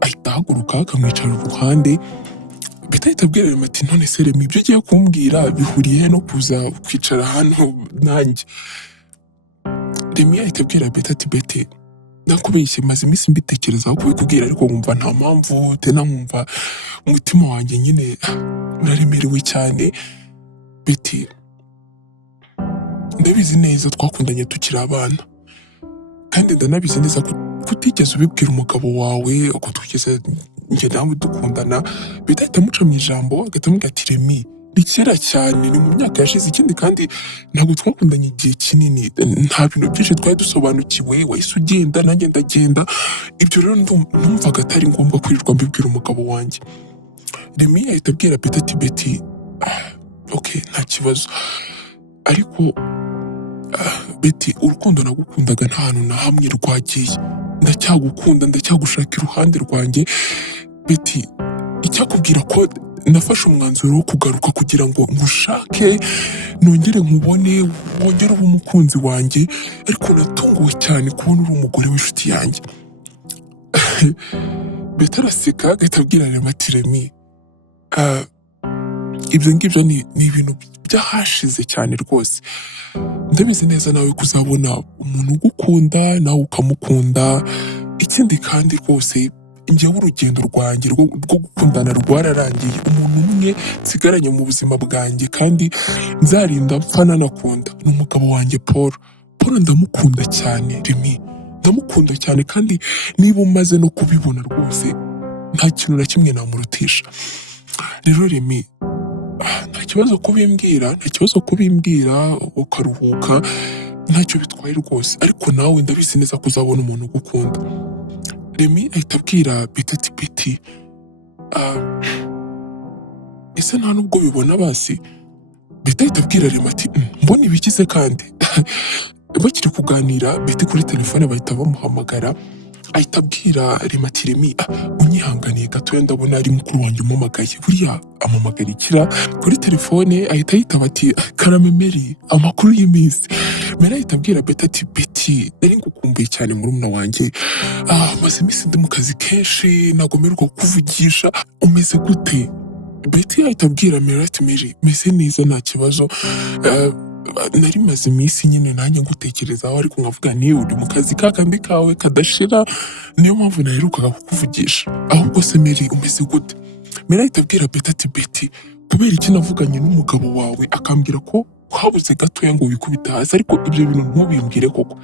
ahita ahaguruka akamwicara iruhande. Betty ahita abwira Remi ati none se Remi ibyo ugiye kumbwira bihuriye no kuza kwicara hano nanjye? Remi ahita abwira Betty ati Betty nakubeshye, maze iminsi mbitekerezaho kubikubwira, ariko nkumva nta mpamvu, tena nkumva umutima wanjye nyine uraremerewe cyane. Betty ndabizi neza twakundanye tukiri abana, kandi ndanabizi neza ko utigeze ubibwira umugabo wawe ko tugeze njye nawe dukundana. Betty ahita amuca mu ijambo, agahita amubwira ati Remi ni kera cyane, ni mu myaka yashize, ikindi kandi ntabwo twakundanye igihe kinini, nta bintu byinshi twari dusobanukiwe, wahise ugenda nanjye ndagenda, ibyo rero numvaga atari ngombwa kwirirwa mbibwira umugabo wanjye. Remi ahita abwira Betty ati Betty okay nta kibazo, ariko Betty urukundo nagukundaga nta hantu na hamwe rwagiye, ndacyagukunda, ndacyagushaka iruhande rwanjye. Betty icyakubwira ko nafashe umwanzuro wo kugaruka kugira ngo ngushake, nongere nkubone, wongere ube umukunzi wanjye, ariko natunguwe cyane kubona uri umugore w'inshuti yanjye. Betty araseka agahita abwira Remi ati Remi ibyo ngibyo ni ibintu byahashize cyane rwose, ndabizi neza nawe kuzabona umuntu ugukunda nawe ukamukunda. Ikindi kandi rwose njyewe urugendo rwanjye rwo gukundana rwararangiye, umuntu umwe nsigaranye mu buzima bwanjye kandi nzarinda mpfa nanakunda ni umugabo wanjye Paul. Paul ndamukunda cyane Remy, ndamukunda cyane kandi niba umaze no kubibona rwose nta kintu na kimwe namurutisha. Rero Remy, nta kibazo kubimbwira ukaruhuka, ntacyo bitwaye rwose, ariko nawe ndabizi neza ko uzabona umuntu ugukunda. Remy ahita abwira Betty ati Betty, ese nta nubwo bibona basi? Betty ahita abwira Remy ati mbona ibikize kandi. Bakiri kuganira Betty kuri telefone bahita bamuhamagara, ahita abwira Remy ati Remy, unyihanganiye gatoya ndabona ari mukuru wanjye umumagaye. Buriya amumagarikira kuri telefone ahita yitaba ati karame Mary, amakuru y'iminsi. Mary ahita abwira Betty ati Betty, nari ngukumbuye cyane murumuna wanjye, maze iminsi ndi mu kazi kenshi ntabwo mperuka kukuvugisha, umeze gute? Betty ahita abwira Mary ati Mary, meze neza nta kibazo, nari maze iminsi nyine nanjye ngutekerezaho ariko nkavuga ni uri mu kazi kakandi kawe kadashira, niyo mpamvu naherukaga kukuvugisha. Ahubwo se Mary umeze gute? Mary ahita abwira Betty ati Betty, kubera iki navuganye n'umugabo wawe akambwira ko habuze gatoya ngo wikubita hasi, ariko ibyo bintu ntubimbwire koko.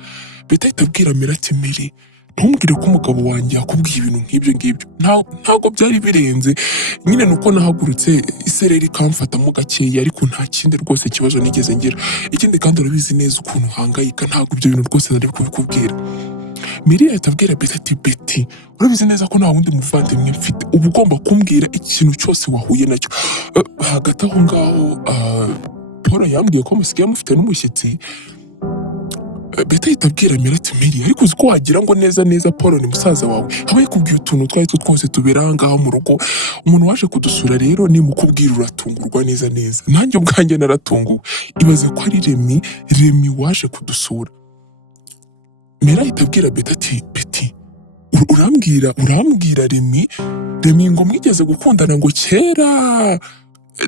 Betty ahita abwira Mary ati Mary, ntumbwire ko umugabo wanjye yakubwiye ibintu nk'ibyo ngibyo, ntabwo byari birenze, nyine nuko nahagurutse isereri ikamfatamo gakeya, ariko nta kindi rwose kibazo nigeze ngira. Ikindi kandi urabizi neza ukuntu uhangayika, ntabwo ibyo bintu rwose nari kubikubwira. Mary ahita abwira Betty ati Betty, urabizi neza ko nta wundi muvandimwe mfite, uba ugomba kumbwira ikintu cyose wahuye nacyo. Hagati aho ngaho Paul yambwiye ko musigaye mufite n'umushyitsi. Betty ahita abwira Mary ati Mary, ariko uzi ko wagira ngo neza neza Paul ni musaza wawe, aba yakubwiye utuntu twari two twose tubera aha ngaha mu rugo, umuntu waje kudusura rero nimukubwira uratungurwa neza neza. Nanjye ubwanjye naratunguwe, ibaze ko ari Remy waje kudusura. Mary ahita abwira Betty ati Betty, urambwira Remy ngo mwigeze gukundana ngo kera,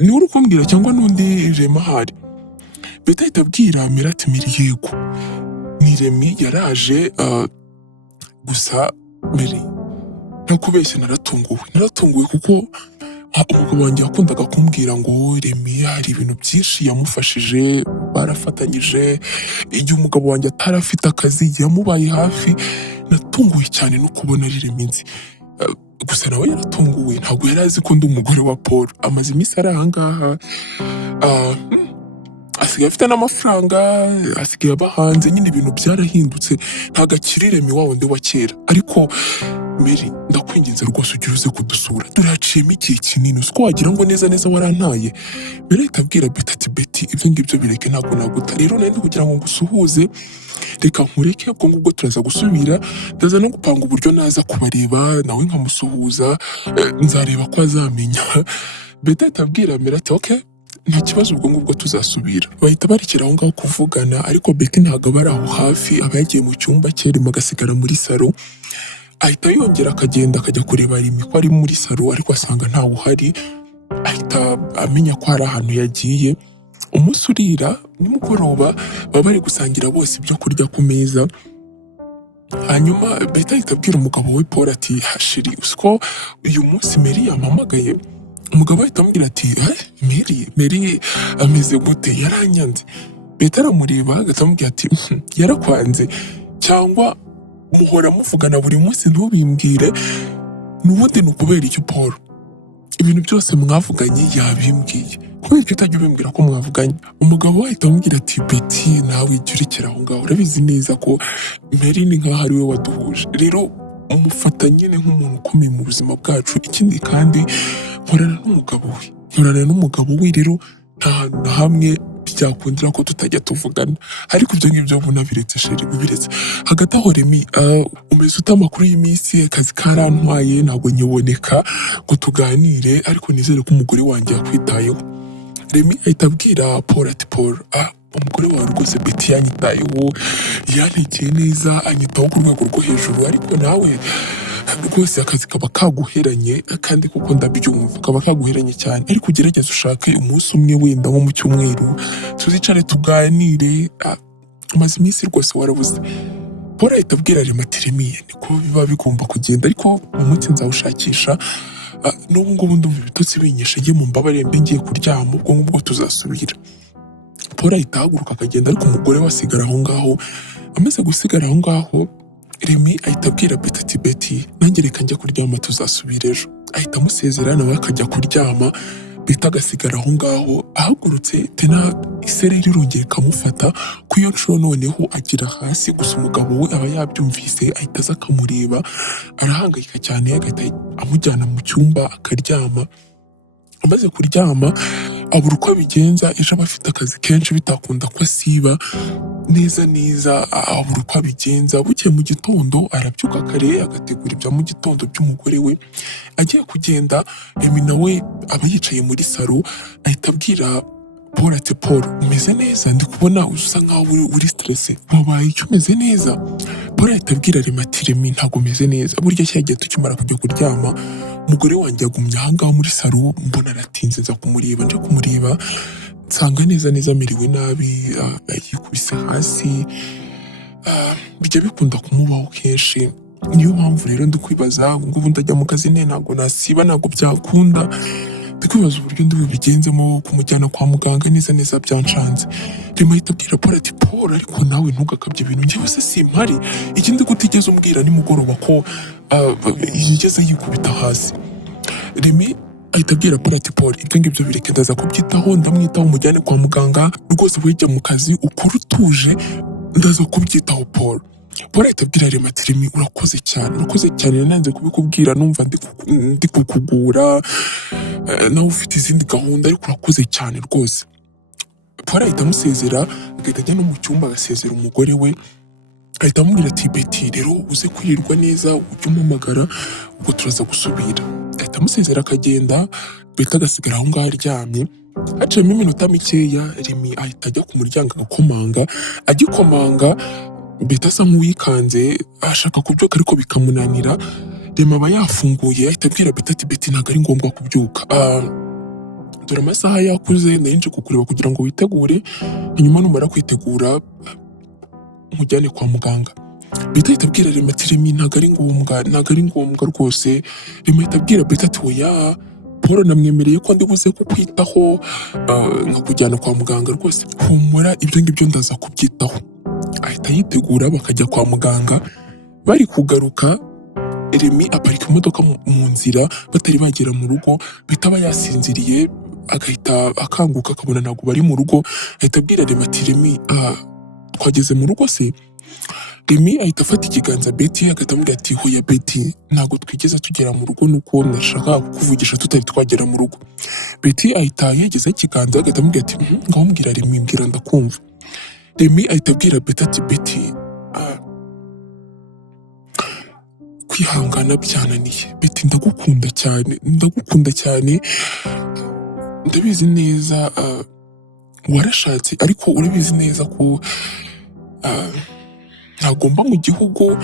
niwe uri kumbwira cyangwa n'undi Remy ahari? Betty ahita abwira Mary ati Mary, yego ni Remy yaraje, gusa Mary ntakubeshye naratunguwe kuko umugabo wanjye yakundaga kumbwira ngo Remy hari ibintu byinshi yamufashije, barafatanyije, igihe umugabo wanjye atari afite akazi yamubaye hafi. Natunguwe cyane no kubona ari Remy nzi, gusa nawe yaratunguwe, ntabwo yari azi ko ndi umugore wa Paul. Amaze iminsi ari aha ngaha, asigaye afite n'amafaranga, asigaye aba hanze, nyine ibintu byarahindutse, ntabwo akiri Remy wa wundi wa kera. Ariko Mary ndakwinginze rwose ugire uze kudusura, dore haciyemo igihe kinini, uzi ko wagira ngo neza neza warantaye. Mary ahita abwira Betty ati Betty, ibyo ngibyo bireke, ntabwo naguta, rero nari kugira ngo ngusuhuze, reka nkureke, ubwo ngubwo turaza gusubira, ndaza no gupanga uburyo naza kubareba nawe nkamusuhuza, nzareba ko azamenya. Betty ahita abwira Mary ati okay, nta kibazo, ubwo ngubwo tuzasubira. Bahita barekera aho ngaho kuvugana, ariko Betty ntabwo aba ari aho hafi, aba yagiye mu cyumba cye, Remy agasigara muri salo. Ahita yongera akagenda akajya kureba Remy ko ari muri salo, ariko asanga ntawe uhari, ahita amenya ko hari ahantu yagiye. Umunsi urira, nimugoroba baba bari gusangira bose ibyo kurya ku meza. Hanyuma Betty ahita abwira umugabo we Paul ati hashiri, uzi ko uyu munsi Mary yampamagaye? Umugabo ahita amubwira ati Mary ameze gute, yaranyanze. Betty aramureba agahita amubwira ati yarakwanze cyangwa muhora muvugana buri munsi ntubimbwire? N'ubundi ni ukubera icyo Paul? Ibintu byose mwavuganye yabimbwiye, kubera ko utajya ubimbwira ko mwavuganye? Umugabo we ahita amubwira ati Betty, nawe jya urekera aho ngaho, urabizi neza ko Mary ni nkaho ari we waduhuje, rero umufata nyine nk'umuntu ukomeye mu buzima bwacu. Ikindi kandi nkorana n'umugabo we, rero nta hantu na hamwe byakundira ko tutajya tuvugana, ariko ibyo ngibyo ubona biretse sheri, biretse. Hagati aho Remy, umeze ute amakuru y'iminsi? Akazi karantwaye ntabwo nyiboneka ngo tuganire, ariko nizere ko umugore wanjye yakwitayeho. Remy ahita abwira Paul ati Paul, umugore wawe rwose Betty yanyitayeho, yantekeye neza, anyitaho ku rwego rwo hejuru, ariko nawe rwose akazi kaba kaguheranye, kandi kuko ndabyumva kaba kaguheranye cyane, ariko ugerageze ushake umunsi umwe wenda nko mu cyumweru tuzicare tuganire, umaze iminsi rwose warabuze. Paul ahita abwira Remy ati Remy, niko biba bigomba kugenda, ariko umunsi nzawushakisha, n'ubu ngubu ndumva ibitotsi binyishe, njye mu mbabare mbi ngiye kuryama, ubwo ngubwo tuzasubira. Paul ahita ahaguruka akagenda ariko umugore we asigara aho ngaho. Amaze gusigara aho ngaho Remy ahita abwira Betty ati Betty nanjye reka njya kuryama tuzasubira ejo. Ahita amusezera nawe akajya kuryama, Betty agasigara aho ngaho. Ahagurutse tena isereri irongera ikamufata ku iyo nshuro noneho agira hasi, gusa umugabo we aba yabyumvise ahita aza akamureba, arahangayika cyane agahita amujyana mu cyumba akaryama. Amaze kuryama abura uko abigenza, ejo aba afite akazi kenshi bitakunda ko asiba neza abura uko abigenza. Bukeye mu gitondo arabyuka kare agategura ibya mu gitondo by'umugore we. Agiye kugenda Remy nawe aba yicaye muri salo, ahita abwira Paul ati Paul umeze neza, ndi kubona usa nkaho uri stressé, wabaye icyo umeze neza? Paul ahita abwira Remy ati Remy ntabwo umeze neza, burya cyagiye tukimara kujya kuryama umugore wanjye yagumye aha ngaho muri salo, mbona aratinze nza kumureba, nje kumureba nsanga neza amerewe nabi, yikubise hasi. Bijya bikunda kumubaho kenshi, niyo mpamvu rero ndi kwibaza ngubu ndajya mu kazi ntabwo nasiba, ntabwo byakunda. Ndi kwibaza uburyo ndi bubigenzemo kumujyana kwa muganga neza byanshanze. Remy ahita abwira Paul ati Paul ariko nawe ntugakabye ibintu, njyewe se simpari, ikindi ko utigeze umbwira nimugoroba ko yigeze yikubita hasi. Remy ahita abwira Paul ati Paul ibyo ngibyo bireke ndaza kubyitaho, ndamwitaho umujyane kwa muganga rwose, wejya mu kazi ukora utuje, ndaza kubyitaho Paul. Paul ahita abwira Remy ati Remy urakoze cyane nanze kubikubwira, numva ndi kukugura, nawe ufite izindi gahunda ariko urakoze cyane rwose. Paul ahita amusezera agahita ajya no mu cyumba agasezera umugore we, ahita amubwira ati Betty rero uze kwirirwa neza, ujye umpamagara ubwo turaza gusubira. Ahita amusezera akagenda, Betty agasigara aho ngaho aryamye. Haciyemo iminota mikeya Remy ahita ajya ku muryango agakomanga. Agikomanga Betty asa nk'uwikanze ashaka kubyuka ariko bikamunanira. Remy aba yafunguye ahita abwira Betty ati Betty ntabwo ari ngombwa kubyuka, dore amasaha yakuze, nari nje kukureba kugira ngo witegure, hanyuma numara kwitegura nkujyane kwa muganga. Betty ahita abwira Remy ati Remy ntabwo ari ngombwa rwose. Remy ahita abwira Betty ati oya Paul namwemereye ko ndi buze kukwitaho, nkakujyana kwa muganga rwose, humura ibyo ngibyo ndaza kubyitaho. Ahita yitegura bakajya kwa muganga. Bari kugaruka Remy aparika imodoka mu nzira batari bagera mu rugo, Betty aba yasinziriye agahita akanguka akabona ntabwo bari mu rugo. Ahita abwira Remy ati Remy twageze mu rugo se? Remy ahita afata ikiganza Betty agahita amubwira ati hoya Betty ntabwo twigeze tugera mu rugo, nuko nashaka kukuvugisha tutari twagera mu rugo. Betty ahita yegezaho ikiganza agahita amubwira ati ngaho mbwira Remy, mbwira ndakumva. Remy ahita abwira Betty ati Betty kwihangana byananiye, Betty ndagukunda cyane, ndabizi neza warashatse ariko urabizi neza ko ntagomba mu gihugu,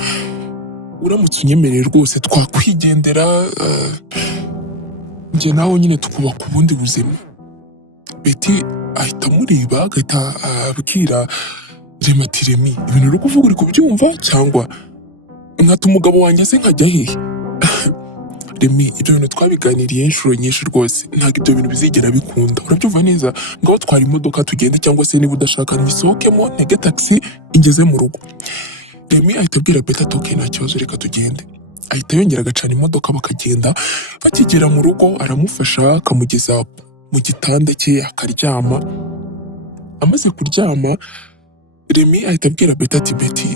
uramutse unyemereye rwose twakwigendera, njye nawe nyine tukubaka ubundi buzima. Betty ahita amureba agahita abwira Remy ati Remy ibintu uri kuvuga uri kubyumva cyangwa nkata umugabo wanjye se nkajya hehe? Remy ibyo bintu twabiganiriye inshuro nyinshi rwose, ntabwo ibyo bintu bizigera bikunda, urabyumva neza, ngaho twara imodoka tugende, cyangwa se niba udashaka nisohokemo ntege taxi ingeze mu rugo. Remy ahita abwira Betty ati okay nta kibazo reka tugende. Ahita yongera agacana imodoka bakagenda. Bakigera mu rugo aramufasha akamugeza mu gitanda cye akaryama. Amaze kuryama Remy ahita abwira Betty ati Betty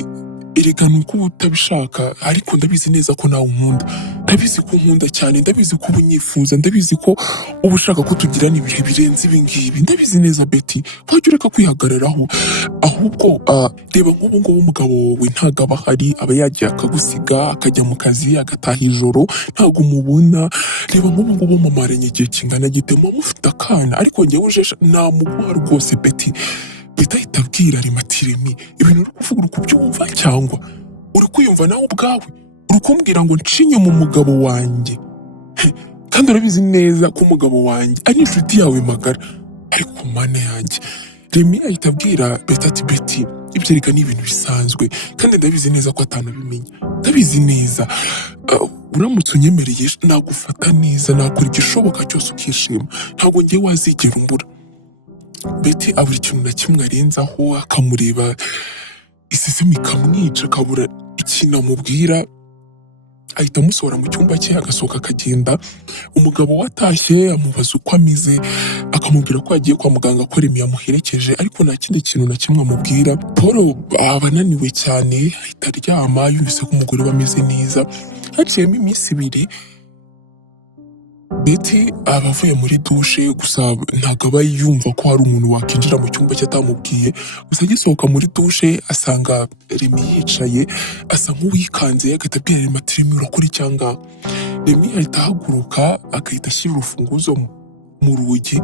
erega nuko uba utabishaka ariko ndabizi neza ko nawe unkunda, ndabizi ko unkunda cyane, ndabizi ko uba unyifuza, ndabizi ko uba ushaka ko tugirana ibihe birenze ibi ngibi, ndabizi neza Betty, wajya ureka kwihagararaho, ahubwo reba nk'ubu ngubu umugabo wawe ntabwo aba ahari, aba yagiye akagusiga akajya mu kazi agataha ijoro ntabwo umubona. Reba nk'ubu ngubu mumaranye igihe kingana gite, muba mufite akana, ariko njyewe ujesha namuguha rwose Betty. Betty ahita abwira Remy ati Remy ibintu uri kuvuga uri kubyumva cyangwa uri kwiyumva nawe ubwawe, uri kumbwira ngo nshinye mu mugabo wanjye, kandi urabizi neza ko umugabo wanjye ari inshuti yawe magara, ariko mana yanjye. Remy ahita abwira Betty ati Betty ibyo reka ni ibintu bisanzwe kandi ndabizi neza ko atanabimenya, ndabizi neza, uramutse unyemereye nagufata neza, nakora igishoboka cyose ukishima, ntabwo ngiye wazigera umbura. Betty abura ikintu na kimwe arenzaho, akamureba isesemi ikamwica, akabura ikintu amubwira, ahita amusohora mu cyumba cye, agasohoka akagenda. Umugabo we atashye amubaza uko ameze, akamubwira ko yagiye kwa muganga ko Remy yamuherekeje, ariko nta kindi kintu na kimwe amubwira. Paul aba ananiwe cyane, ahita aryama yumvise ko umugore we ameze neza. Haciyemo iminsi ibiri, Betty aba avuye muri dushe, gusa ntabwo aba yumva ko hari umuntu wakinjira mu cyumba cye atamubwiye. Gusa agisohoka muri dushe asanga Remy yicaye, asa nk'uwikanze, agahita abwira Remy ati Remy urakora icyanga. Remy ahita ahaguruka, agahita ashyira urufunguzo mu rugi,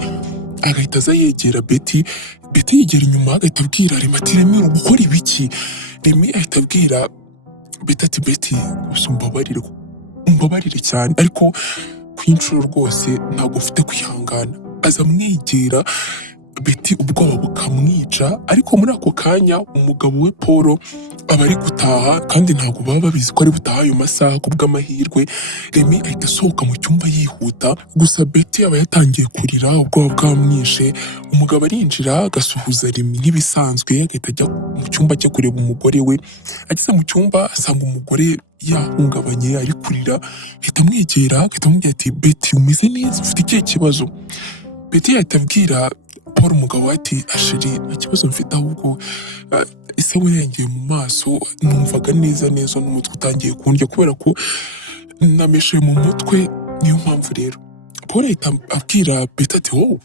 agahita aza yegera Betty. Betty yegera inyuma, agahita abwira Remy ati Remy uri gukora ibiki? Remy ahita abwira Betty ati Betty gusa umbabarire cyane, ariko ku inshuro rwose ntabwo mfite kwihangana. Aza amwegera, Betty ubwoba bukamwica, ariko muri ako kanya umugabo we Paul aba ari gutaha, kandi ntabwo baba babizi ko ari gutaha ayo masaha. Ku bw'amahirwe Remy ahita asohoka mu cyumba yihuta, gusa Betty aba yatangiye kurira, ubwoba bwamwishe. Umugabo arinjira agasuhuza Remy nk'ibisanzwe, agahita ajya mu cyumba cye kureba umugore we. Ageze mu cyumba asanga umugore yahungabanye ari kurira, ahita amwegera, agahita amubwira ati Betty umeze neza, ufite ikihe kibazo? Betty ahita abwira Paul umugabo we ati asheri nta kibazo mfite, ahubwo ise wirengeye mu maso, numvaga neza n'umutwe utangiye kundya kubera ko nameshe mu mutwe, niyo mpamvu rero. Paul ahita abwira Betty ati wowe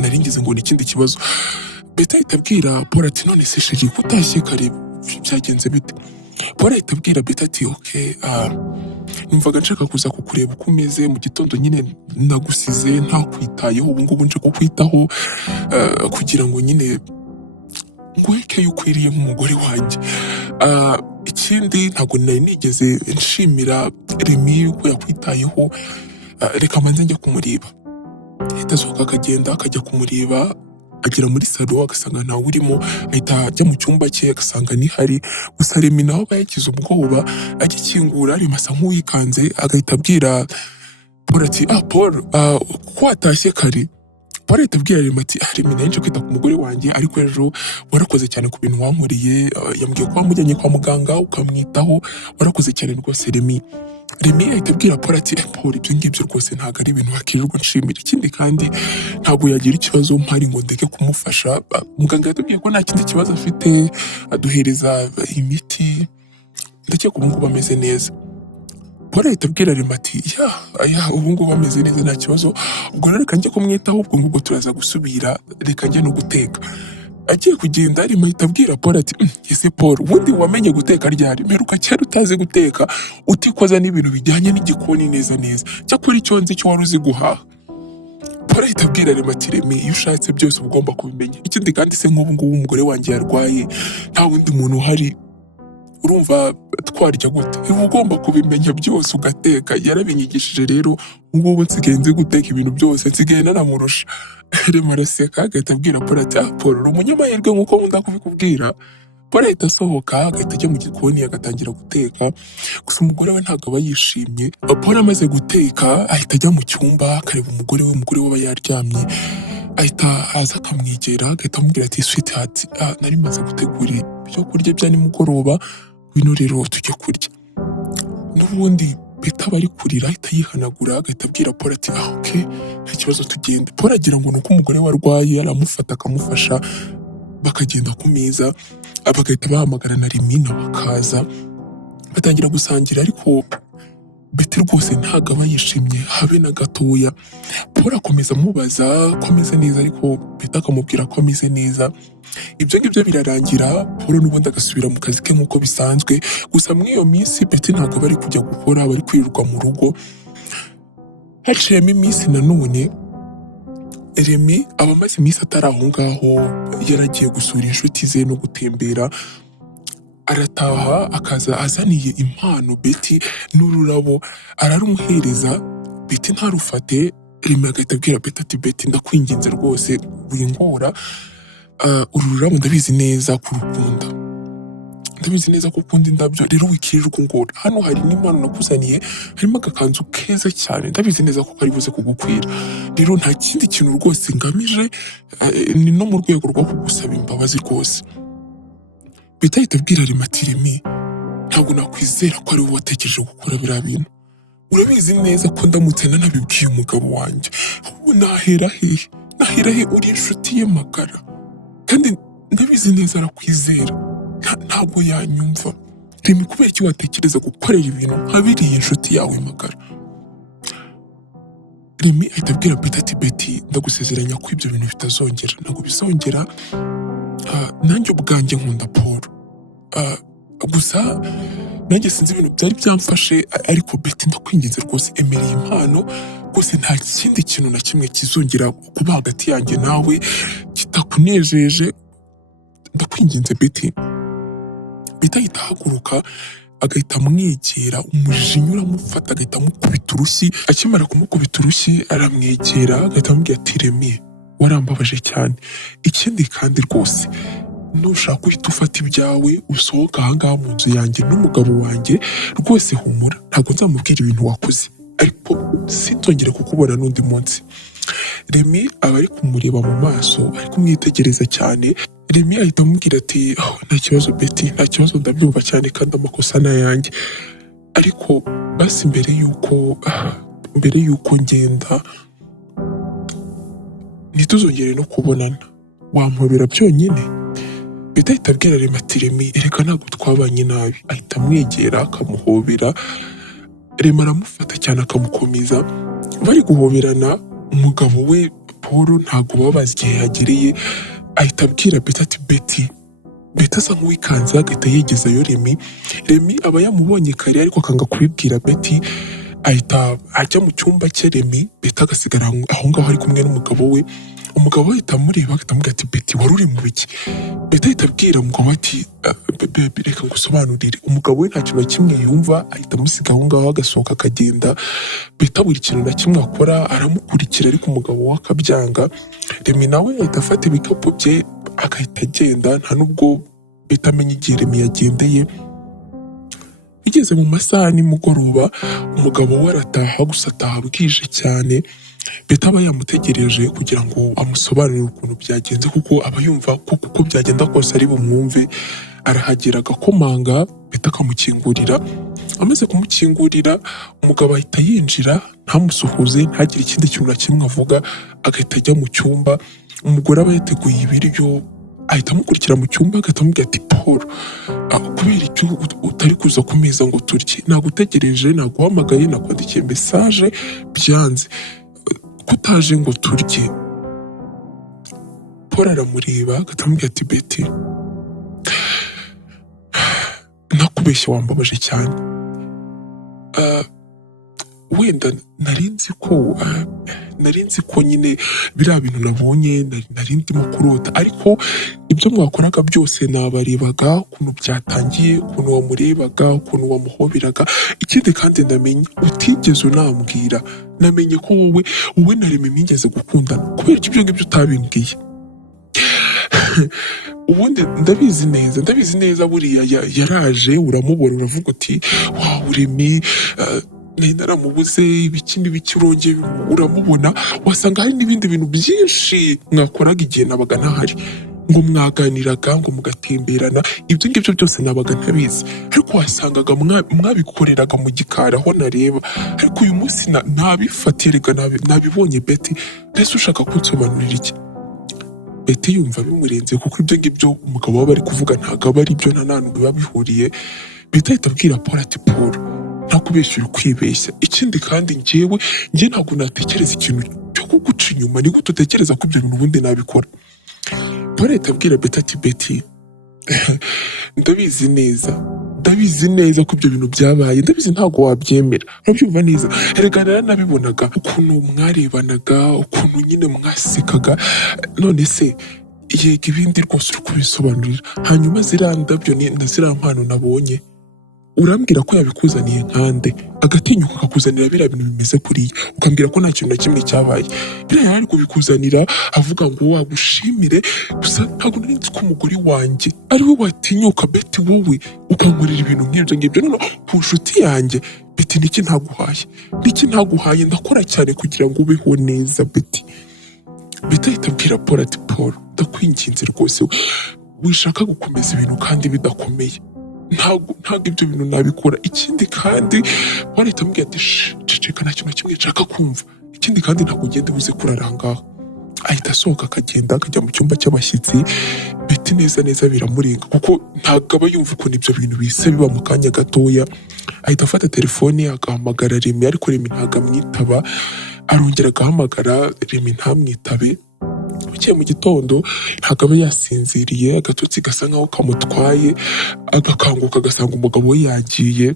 nari ngize ngo ni ikindi kibazo. Betty ahita abwira Paul ati none se sheri ko utashye kare byagenze bite? Paul ahita abwira Betty ati okay, numvaga nshaka kuza kukureba uko umeze, mu gitondo nyine nagusize ntakwitayeho, ubu ngubu nje kukwitaho kugira ngo nyine nguheke yukwiriye nk'umugore wanjye. Ikindi ntabwo nari nigeze nshimira Remy yuko yakwitayeho, reka manze njya kumureba. Ahita asohoka akagenda akajya kumureba, agera muri salo agasanga ntawe urimo, ahita ajya mu cyumba cye agasanga nihari. Gusa Remy nawe aba yagize ubwoba, agikingura Remy asa nk'uwikanze, agahita abwira Paul ati Paul ko watashye kare? Paul ahita abwira Remy ati Remy nari nje kwita ku mugore wanjye, ariko ejo warakoze cyane ku bintu wankoreye, yambwiye ko wamujyanye kwa muganga ukamwitaho, warakoze cyane rwose Remy. Remy ahita abwira Paul ati Paul ibyo ngibyo rwose ntabwo ari ibintu wakirirwa nshimira, ikindi kandi ntabwo yagira ikibazo mpari ngo ndeke kumufasha. Muganga yatubwiye ko nta kindi kibazo afite, aduhereza imiti, ndakeka ubu ngubu ameze neza. Paul ahita abwira Remy ati ubu ngubu ameze neza nta kibazo, ubwo rero reka njye kumwitaho, ubwo ngubwo turaza gusubira, reka njye no guteka. Agiye kugenda Remy ahita abwira Paul ati ese Paul ubundi wamenye guteka ryari? Mperuka kera utazi guteka, utikoza n'ibintu bijyanye n'igikoni neza, cyakora icyo nzi cyo wari uzi guhaha. Paul ahita abwira Remy ati Remy iyo ushatse byose uba ugomba kubimenya, ikindi kandi se nk'ubu ngubu umugore wanjye yarwaye, nta wundi muntu uhari, urumva twarya gute? Uba ugomba kubimenya byose ugateka. Yarabinyigishije rero ngubu nsigaye nzi guteka ibintu byose, nsigaye nanamurusha. Remy araseka agahita abwira Paul ati Paul uri umunyamahirwe nk'uko nkunda kubikubwira. Paul ahita asohoka agahita ajya mu gikoni agatangira guteka, gusa umugore we ntabwo aba yishimye. Paul amaze guteka ahita ajya mu cyumba akareba umugore we aba yaryamye, ahita aza akamwegera agahita amubwira ati sweetheart nari maze gutegura ibyo kurya bya nimugoroba, bino rero tujya kurya. N'ubundi Betty aba ari kurira ahita yihanagura, agahita abwira Paul ati okay nta kibazo tugenda. Paul agira ngo nuko umugore we arwaye, aramufata akamufasha, bakagenda ku meza, bagahita bahamagara na Remy nawe akaza, batangira gusangira. Ariko Betty rwose ntabwo aba yishimye habe na gatoya. Paul akomeza amubaza ko ameze neza, ariko Betty akamubwira ko ameze neza. Ibyo ngibyo birarangira, Paul n'ubundi agasubira mu kazi ke nk'uko bisanzwe. Gusa muri iyo minsi Betty ntabwo bari kujya gukora, bari kwirirwa mu rugo. Haciyemo iminsi nanone Remy aba amaze iminsi atari aho ngaho, yaragiye gusura inshuti ze no gutembera. Arataha akaza azaniye impano Betty n'ururabo, ararumuhereza. Betty ntarufate, Remy agahita abwira Betty ati Betty ndakwinginze rwose wingora, uru rurabo ndabizi neza kurukunda, ndabizi neza ko ukunda indabyo rero wikirirwa ungora. Hano hari n'impano nakuzaniye, harimo agakanzu keza cyane, ndabizi neza ko kari buze kugukwira. Rero nta kindi kintu rwose ngamije, ni no mu rwego rwo kugusaba imbabazi rwose. Beta ahita abwira Remy ati Remy, ntabwo nakwizera ko ari wowe watekereje gukora biriya bintu. Urabizi neza ko ndamutse nanabibwiye umugabo wanjye, nahera hehe? Uri inshuti ye magara, kandi ndabizi neza arakwizera. Ntabwo yanyumva. Remy, kubera iki watekereza gukorera ibintu nka biriya inshuti yawe magara? Remy ahita abwira Beta ati Beti, ndagusezeranya ko ibyo bintu bitazongera, ntabwo bizongera. Nanjye ubwanjye nkunda Paul, gusa nanjye sinzi ibintu byari byamfashe, ariko Beti ndakwinginze rwose emereye impano rwose, nta kindi kintu na kimwe kizongera kuba hagati yanjye nawe kitakunejeje, ndakwinginze Beti. Beti ahita ahaguruka agahita amwegera, umujinya uramufata agahita amukubita urushyi. Akimara kumukubita urushyi aramwegera agahita amubwira ati Remy, warambabaje cyane, ikindi kandi rwose nushaka uhita ufata ibyawe usohoka ahangaha mu nzu yanjye n'umugabo wanjye, rwose humura, ntabwo nzamubwira ibintu wakoze, ariko sinzongere kukubona n'undi munsi. Remy aba ari kumureba mu maso, ari kumwitegereza cyane. Remy ahita amubwira ati nta kibazo Beti, nta kibazo, ndabyumva cyane kandi amakosa ni ayanjye, ariko basi mbere y'uko ngenda ntituzongere no kubonana, wampobera byonyine. Beti ahita abwira Remy ati Remy, erega ntabwo twabanye nabi. Ahita amwegera akamuhobera. Remy aramufata cyane akamukomeza, bari guhoberana. Umugabo we Paul ntabwo baba bazi igihe yagereye. Ahita abwira Beti ati Beti. Beti asa nk'uwikanze agahita yegezayo Remy. Remy aba yamubonye kare ariko akanga kubibwira Beti. Ahita ajya mu cyumba cye Remy, Beti agasigara aho ngaho ari kumwe n'umugabo we. Umugabo ahita amureba agahita amubwira ati Beti, wari uri mu biki? Beti ahita abwira umugabo ati reka ngusobanurire. Umugabo we nta kintu na kimwe yumva, ahita amusiga aho ngaho agasohoka akagenda. Beti buri kintu na kimwe akora aramukurikira, ariko umugabo we akabyanga. Remy nawe ahita afata ibikapu bye agahita agenda, nta nubwo Beti amenya igihe Remy yagendeye. Bigeze mu masaha nimugoroba, umugabo we arataha, gusa ataha bwije cyane. Beti aba yamutegereje kugira ngo amusobanurire ukuntu byagenze, kuko aba yumva ko uko byagenda kose ari bumwumve. Arahagera agakomanga, Beti akamukingurira. Amaze kumukingurira, umugabo ahita yinjira, ntamusuhuze, ntagire ikindi kintu na kimwe avuga, agahita ajya mu cyumba. Umugore aba yateguye ibiryo, ahita amukurikira mu cyumba agahita amubwira ati Paul, kubera icyo utari kuza ku meza ngo turye, nagutegereje, naguhamagaye, nakwandikiye mesaje, byanze kutaje ngo turye. Paul aramureba agahita amubwira ati Beti, nakubeshye, wambabaje cyane. Wenda nari nzi ko nyine biriya bintu nabonye nari ndimo kurota, ariko ibyo mwakoraga byose nabarebaga ukuntu byatangiye, ukuntu wamurebaga, ukuntu wamuhoberaga. Ikindi kandi ndamenya utigeze unambwira, namenye ko wowe na Remy mwigeze gukundana. Kubera ibyo ngibyo utabimbwiye? Ubundi ndabizi neza buriya yaraje, uramubona, uravuga uti wow Remy, naramubuze, ibiki n'ibiki, urongeye uramubona, wasanga hari n'ibindi bintu byinshi mwakoraga igihe nabaga ntahari, ngo mwaganiraga, ngo mugatemberana. Ibyo ngibyo byose nabaga ntabizi, ariko wasangaga mwabikoreraga mu gikari aho nareba. Ariko uyu munsi nabifatiye, nabibonye Beti. Mbese ushaka kunsobanurira iki? Beti yumva bimurenze, kuko ibyo ngibyo umugabo we bari kuvuga ntabwo aba ari byo, nta n'ahantu biba bihuriye. Beti ahita abwira Paul ati Paul, ntakubeshya, uri kwibeshya. Ikindi kandi njye ntabwo natekereza ikintu cyo kuguca inyuma. Ni gute utekereza ko ibyo bintu ubundi nabikora? Paul ahita abwira Beti ati Beti, ndabizi neza ko ibyo bintu byabaye, ndabizi ntabwo wabyemera, urabyumva neza. Erega naranabibonaga ukuntu mwarebanaga, ukuntu nyine mwasekaga. None se yega ibindi rwose uri kubisobanurira. Hanyuma ziriya ndabyo na ziriya mpano nabonye, urambwira ko yabikuzaniye nkande agatinyuka akakuzanira biriya bintu bimeze kuriya ukambwira ko nta kintu na kimwe cyabaye biriya yari kubikuzanira avuga ngo wagushimire gusa ntabwo nari nzi ko umugore wanjye ari we watinyuka Betty wowe ukankorera ibintu nk'ibyo ngibyo none ku nshuti yanjye Betty niki ntaguhaye ndakora cyane kugira ngo ubeho neza Betty ahita abwira Paul ati Paul ndakwinginze rwose wishaka gukomeza ibintu kandi bidakomeye ntabwo ibyo bintu nabikora ikindi kandi Paul ahita amubwira ati ceceka nta kintu kimwe nshaka kumva ikindi kandi ntabwo ugenda buze kurara ngaho ahita asohoka akagenda akajya mu cyumba cy'abashyitsi Betty neza biramurenga kuko ntabwo aba yumva ukuntu ibyo bintu bise biba mu kanya gatoya ahita afata telefone agahamagara Remy ariko Remy ntabwo amwitaba arongera agahamagara Remy ntamwitabe bukeye mu gitondo ntabwo aba yasinziriye agatotsi gasa nkaho kamutwaye agakanguka agasanga umugabo we yagiye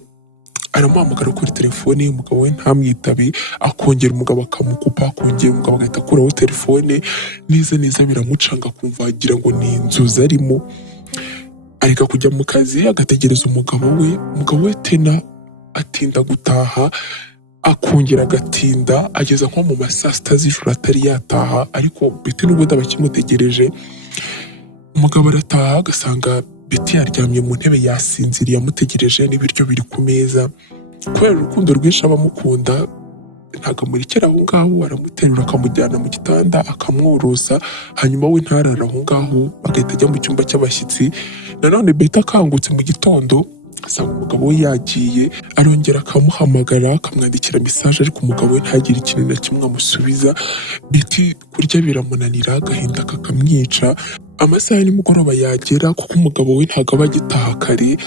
aramuhamagara kuri telefone umugabo we ntamwitabe akongera umugabo akamukupa akongera umugabo agahita akuraho telefone neza biramucanga akumva wagira ngo ni inzozi arimo areka kujya mu kazi agategereza umugabo we tena atinda gutaha akongera agatinda ageza nko mu ma saa sita z'ijoro atari yataha ariko Betty n'ubundi aba akimutegereje umugabo arataha agasanga Betty yaryamye mu ntebe yasinziriye amutegereje n'ibiryo biri ku meza kubera urukundo rwinshi aba amukunda ntabwo amurekera aho ngaho aramuterura akamujyana mu gitanda akamworosa hanyuma we ntarara aho ngaho agahita ajya mu cyumba cy'abashyitsi nanone Betty akangutse mu gitondo asanga umugabo we yagiye arongera akamuhamagara akamwandikira mesaje ariko umugabo we ntagire ikintu na kimwe amusubiza Betty kurya biramunanira agahinda kakamwica amasaha nimugoroba yagera kuko umugabo we ntabwo aba agitaha kare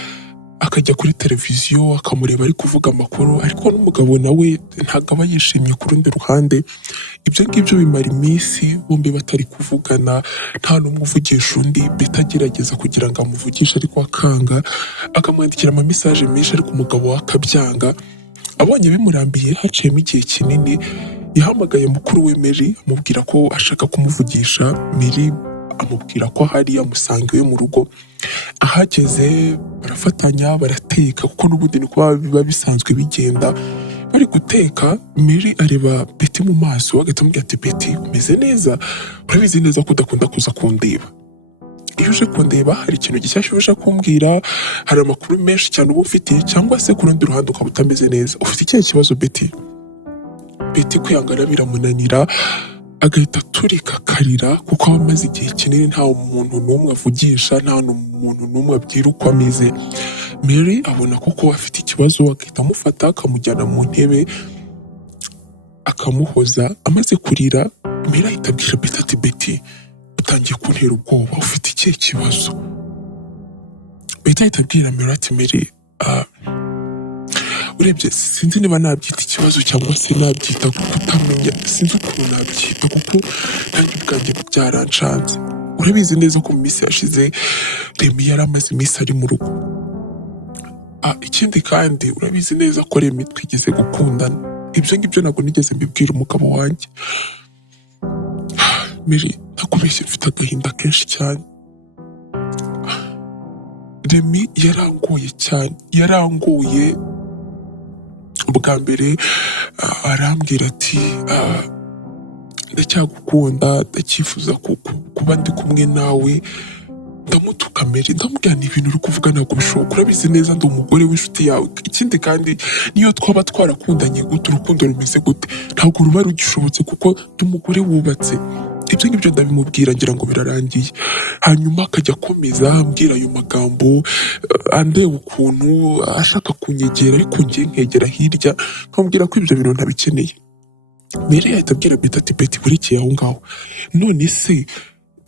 akajya kuri televiziyo akamureba ari kuvuga amakuru ariko n'umugabo nawe ntabwo aba yishimye ku rundi ruhande ibyo ngibyo bimara iminsi bombi batari kuvugana nta n'umwe uvugisha undi Betty agerageza kugira ngo amuvugishe ariko akanga akamwandikira amamesaje menshi ariko umugabo we akabyanga abonye bimurambiye haciyemo igihe kinini yahamagaye mukuru we Mary amubwira ko ashaka kumuvugisha Mary amubwira ko ahari amusanga iwe mu rugo ahageze barafatanya barateka kuko n'ubundi niko biba bisanzwe bigenda bari guteka Mary areba Betty mu maso agahita amubwira ati Betty umeze neza urabizi neza ko udakunda kuza kundeba iyo uje kundeba hari ikintu gishyashya uje kumbwira hari amakuru menshi cyane uba ufite cyangwa se ku rundi ruhande ukaba utameze neza ufite ikihe kibazo Betty kwihangana biramunanira agahita aturika akarira kuko aba amaze igihe kinini nta muntu n'umwe avugisha nta muntu n'umwe abwira uko ameze Mary abona koko afite ikibazo agahita amufata akamujyana mu ntebe akamuhoza amaze kurira Mary ahita abwira Betty ati Betty utangiye kuntera ubwoba ufite ikihe kibazo Betty ahita abwira Mary ati Mary urebye sinzi niba nabyita ikibazo cyangwa se nabyita kutamenya sinzi ukuntu nabyita kuko nanjye ubwanjye byarancanze urabizi neza ko mu minsi yashize Remy yari amaze iminsi ari mu rugo ikindi kandi urabizi neza ko Remy twigeze gukundana ibyo ngibyo ntabwo nigeze mbibwira umugabo wanjye Mary nakubeshye mfite agahinda kenshi cyane Remy yarangoye cyane yarangoye bwa mbere arambwira ati ndacyagukunda ndacyifuza kuba ndi kumwe nawe ndamutuka Mary ndamubwira ni ibintu uri kuvuga ntabwo bishoboka urabizi neza ndi umugore w'inshuti yawe ikindi kandi niyo twaba twarakundanye gute urukundo rumeze gute ntabwo ruba rugishobotse kuko ndi umugore wubatse ibyo ngibyo ndabimubwira ngira ngo birarangiye hanyuma akajya akomeza ambwira ayo magambo andeba ukuntu ashaka kunyegera ariko ngiye nkegera hirya nkamubwira ko ibyo bintu ntabikeneye Mary ahita abwira Betty ati Betty burikiye aho ngaho none se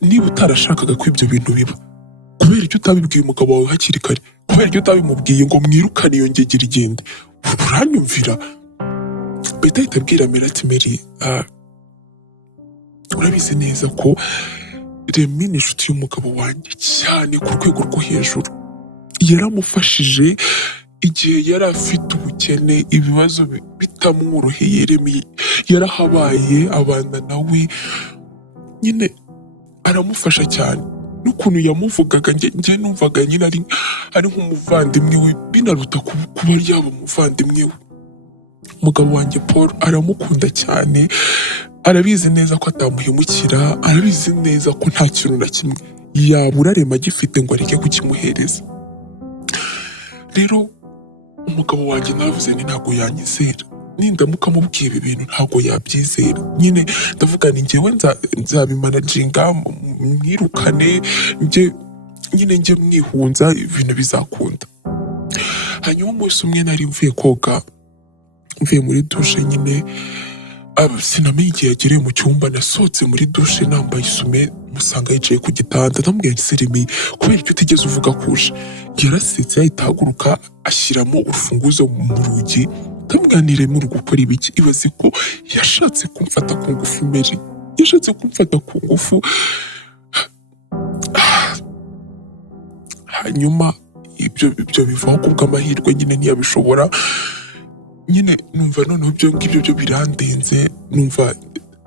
niba utarashakaga ko ibyo bintu biba kubera icyo utabibwiye umugabo wawe hakiri kare kubera icyo utabimubwiye ngo mwirukane iyo ngegera igende uranyumvira Betty ahita abwira Mary ati Mary urabizi neza ko Remy ni inshuti y'umugabo wanjye cyane ku rwego rwo hejuru yaramufashije igihe yari afite ubukene ibibazo bitamworoheye Remy yarahabaye abana nawe nyine aramufasha cyane n'ukuntu yamuvugaga njye numvaga nyine ari nk'umuvandimwe we binaruta kuba yaba umuvandimwe we. Umugabo wanjye Paul aramukunda cyane, arabizi neza ko atamuhemukira, arabizi neza ko nta kintu na kimwe yabura arema agifite ngo areke kukimuhereza. Rero umugabo wanjye navuze ni ntabwo yanyizera, nindamuka mubwiye ibi bintu ntabwo yabyizera. Nyine ndavuga ni njyewe nzabimanaginga, mwirukane, njye mwihunza, ibintu bizakunda. Hanyuma umunsi umwe nari mvuye koga, mvuye muri dushe nyine, sinamenye igihe yagereye mu cyumba, nasohotse muri dushe nambaye isume, musanga yicaye ku gitanda. ndamubwira nti Seremi, kubera icyo utigeze uvuga kuje? Yarasetse ahita ahaguruka ashyiramo urufunguzo mu rugi. ndamubwira nti Remi, uri gukora ibiki? Ibaze ko yashatse kumfata ku ngufu Mary, yashatse kumfata ku ngufu. Hanyuma ibyo bivaho kubw'amahirwe, nyine ntiyabishobora. Nyine numva noneho ibyo ngibyo byo birandenze, numva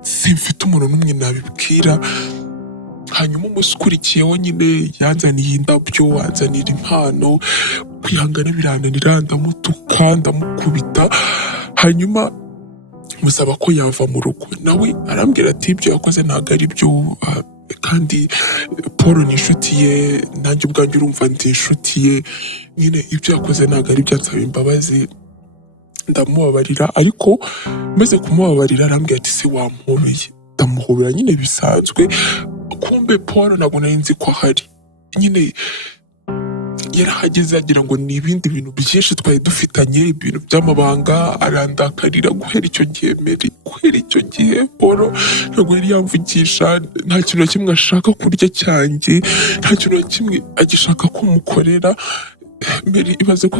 simfite umuntu n'umwe nabibwira. Hanyuma umunsi ukurikiyeho nyine yanzaniye indabyo, anzanira impano, kwihangana birananira, ndamutuka, ndamukubita. Hanyuma musaba ko yava mu rugo, nawe arambwira ati ibyo yakoze ntabwo ari byo, kandi Paul ni inshuti ye, nanjye ubwanjye urumva ndi inshuti ye, nyine ibyo yakoze ntabwo ari byo, ansaba imbabazi. Ndamubabarira, ariko maze kumubabarira arambwira ati se wampobeye. Ndamuhobera nyine bisanzwe, kumbe Paul ntabwo nari nzi ko ahari. Nyine yarahageze agira ngo ni ibindi bintu byinshi twari dufitanye, ibintu by'amabanga, arandakarira. Guhera icyo gihe Mary, guhera icyo gihe Paul ntabwo yari yamvugisha, nta kintu na kimwe ashaka kurya cyanjye, nta kintu na kimwe agishaka ko mukorera. Mary, ibaze ko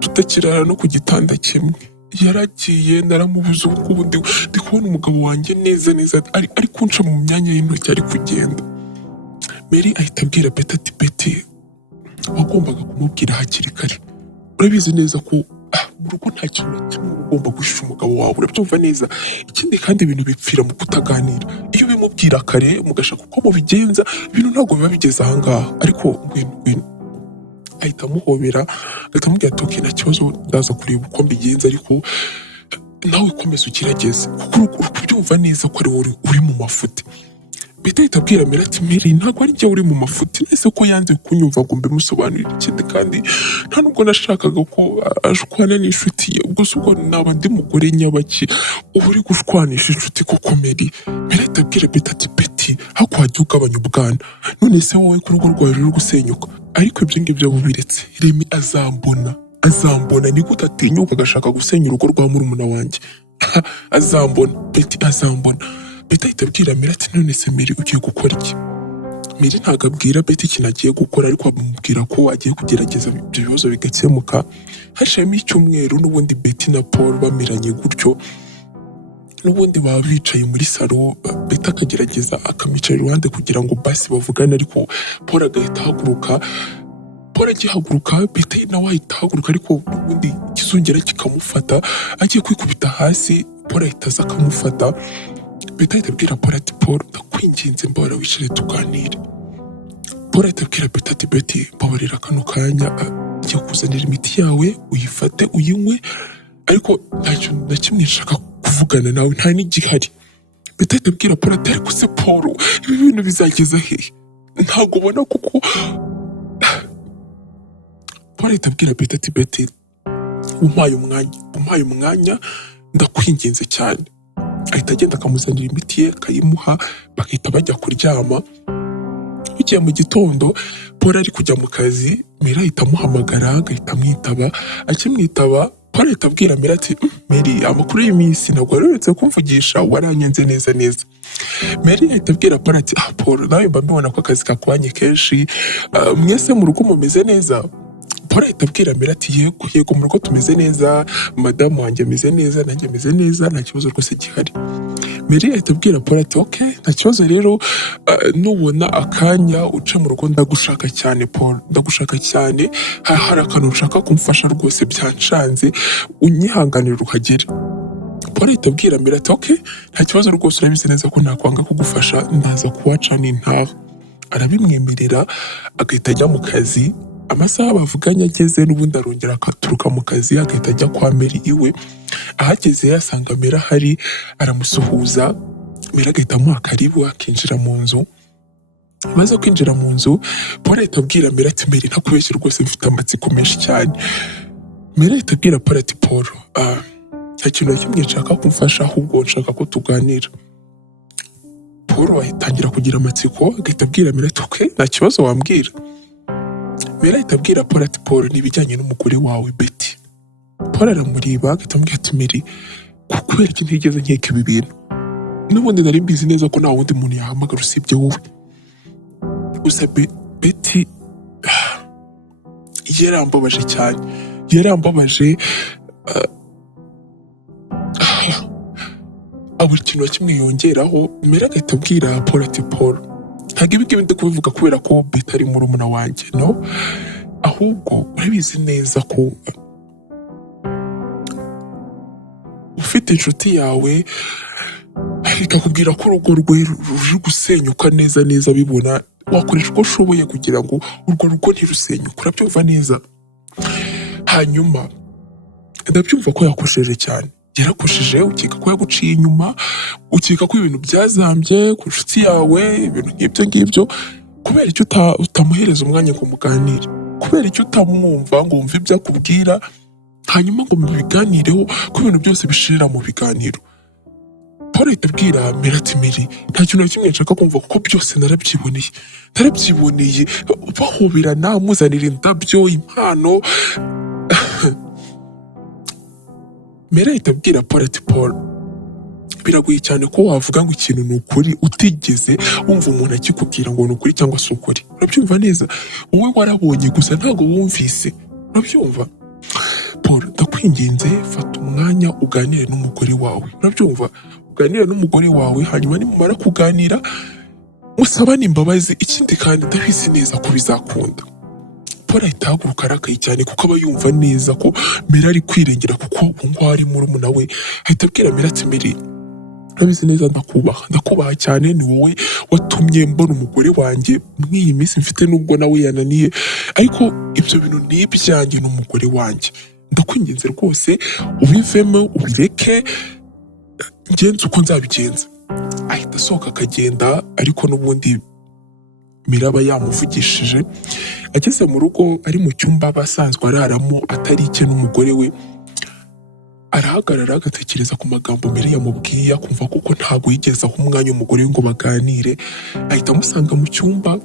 tutakirara no ku gitanda kimwe. Yaragiye, naramubuze. ubu ndi kubona umugabo wanjye neza ari kunca mu myanya y'intoki, ari kugenda. Mary ahita abwira Betty ati Betty, wagombaga kumubwira hakiri kare. Urabizi neza ko mu rugo nta kintu na kimwe ugomba guhisha umugabo wawe, urabyumva neza. Ikindi kandi ibintu bipfira mu kutaganira. Iyo ubimubwira kare mugashaka uko mubigenza, ibintu ntabwo biba bigeze ahangaha. Ariko ngwino ahita amuhobera, agahita amubwira ati okay, nta kibazo, ndaza kureba uko mbigenza, ariko nawe komeza ugerageze, kuko uri kubyumva neza ko ari wowe uri mu mafuti. Betty ahita abwira Mary ati Mary, ntabwo ari njye uri mu mafuti, nese ko yanze kunyumva ngo mbimusobanurire. Ikindi kandi nta nubwo nashakaga ko ashwana n'inshuti ye, ubwo ubwo naba ndi mugore nyabaki uba uri gushwanisha inshuti koko Mary. Mary ahita abwira Betty ati Betty, hako wajya ugabanya ubwana, none se wowe ko urugo rwawe ruri gusenyuka. Ariko ibyo ngibyo bubiretse, Remi azambona, ni gute atinyuka agashaka gusenya urugo rwa murumuna wanjye? azambona Betty, azambona. Betty ahita abwira Mary ati none se Mary, ugiye gukora iki? Mary ntabwo abwira Betty ikintu agiye gukora, ariko amubwira ko agiye kugerageza ibyo bibazo bigakemuka. Hashiramo icyumweru n'ubundi Betty na Paul bameranye gutyo, n'ubundi baba bicaye muri salo, Betty akagerageza akamwicara iruhande kugira ngo basi bavugane, ariko Paul agahita ahaguruka. Paul agihaguruka, Betty nawe ahita ahaguruka, ariko n'ubundi ikizungera kikamufata. Agiye kwikubita hasi, Paul ahita aza akamufata. Betty ahita abwira Paul ati Paul, ndakwinginze mbabara wicare tuganire. Paul ahita abwira Betty ati Betty, mbabarira kano kanya, ngiye kuzanira imiti yawe, uyifate uyinywe, ariko nta kintu na kimwe nshaka kuvugana nawe, nta n'igihari. Betty ahita abwira Paul ati ariko se Paul, ibi bintu bizageza hehe? Ntabwo ubona kuko. Paul ahita abwira Betty ati Betty, umpaye umwanya, ndakwinginze cyane. Ahita agenda akamuzanira imiti ye, akayimuha, bagahita bajya kuryama. Bigiye mu gitondo, Paul ari kujya mu kazi, Mary ahita amuhamagara, agahita amwitaba. Akimwitaba, Paul ahita abwira Mary ati Mary, amakuru y'iminsi ntabwo wari uretse kumvugisha, waranyenze neza. Mary ahita abwira Paul ati Paul, nawe mba mbibona ko akazi kakubanye kenshi, mwese mu rugo mumeze neza? Paul ahita abwira Mary ati yego mu rugo tumeze neza, madamu wanjye ameze neza, nanjye ameze neza, nta kibazo rwose gihari. Mary ahita abwira Paul ati okay, nta kibazo rero, nubona akanya uce mu rugo, ndagushaka cyane Paul, ndagushaka cyane, hari akantu ushaka kumfasha rwose byanshanze, unyihanganira uhagere. Paul ahita abwira Mary ati okay, nta kibazo rwose, urabizi neza ko nakwanga kugufasha, ndaza kuwaca n'intaha. arabimwemerera agahita ajya mu kazi. Amasaha bavuganye ageze n'ubundi arongera akaturuka mu kazi agahita ajya kwa Mary iwe. Ahageze yasanga Mary ahari aramusuhuza, Mary agahita amuha karibu akinjira mu nzu. Maze kwinjira mu nzu Paul ahita abwira Mary ati Mary ntakubeshye rwose mfite amatsiko menshi cyane. Mary ahita abwira Paul ati Paul nta kintu na kimwe nshaka kumfasha ahubwo nshaka ko tuganira. Paul ahitangira kugira amatsiko agahita abwira Mary ati okay nta kibazo wambwira. Mary ahita abwira Paul ati Paul n'ibijyanye n'umugore wawe Betty. Paul aramureba agahita amubwira ati Mary kubera iki ntigeze nkeka ibi bintu, n'ubundi nari mbizi neza ko nta wundi muntu yahamagara usibye wowe. Gusa Betty yarambabaje cyane, yarambabaje. Buri kintu na kimwe yongeraho. Mary agahita abwira Paul ati Paul ntabwo ibi ngibi ndi kubivuga kubera ko Betty ari murumuna wanjye, no, ahubwo urabizi neza ko ufite inshuti yawe ikakubwira ko urugo rwe ruje gusenyuka neza neza bibona, wakoresha uko ushoboye kugira ngo urwo rugo ntirusenyuke, urabyumva neza. Hanyuma ndabyumva ko yakosheje cyane, yarakosheje, ukeka ko yaguciye inyuma, ukeka ko ibintu byazambye ku nshuti yawe, ibintu nk'ibyo ngibyo. Kubera icyo utamuhereza umwanya ngo muganire, kubera icyo utamwumva ngo wumve ibyo akubwira, hanyuma ngo mubiganireho ko ibintu byose bishirira mu biganiro. Paul ahita abwira Mary ati Mary nta kintu na kimwe nshaka kumva kuko byose narabyiboneye bahoberana, muzanira indabyo, impano. Mary ahita abwira Paul ati Paul biragoye cyane ko wavuga ngo ikintu ni ukuri utigeze wumva umuntu akikubwira ngo ni ukuri cyangwa si ukuri, urabyumva neza. Wowe warabonye gusa ntabwo wumvise, urabyumva. Paul ndakwinginze fata umwanya uganire n'umugore wawe, urabyumva, uganire n'umugore wawe, hanyuma nimumara kuganira musabane imbabazi. Ikindi kandi ndabizi neza ko bizakunda. Paul ahita ahaguruka arakaye cyane kuko aba yumva neza ko Mary ari kwirengera kuko ubu ngubu ari murumuna we. Ahita abwira Mary ati Mary urabizi neza ndakubaha cyane, ni wowe watumye mbona umugore wanjye mw'iyi minsi mfite nubwo nawe yananiye, ariko ibyo bintu ni ibyanjye n'umugore wanjye, ndakwinginze rwose ubivemo ubireke ngenze uko nzabigenza. Ahita asohoka akagenda, ariko n'ubundi Mary aba yamuvugishije. Ageze mu rugo ari mu cyumba abasanzwe araramo atari icye n'umugore we, arahagarara agatekereza ku magambo Mary yamubwiye, akumva kuko ntabwo yigeze aho umwanya umugore we ngo baganire. Ahita amusanga mu cyumba,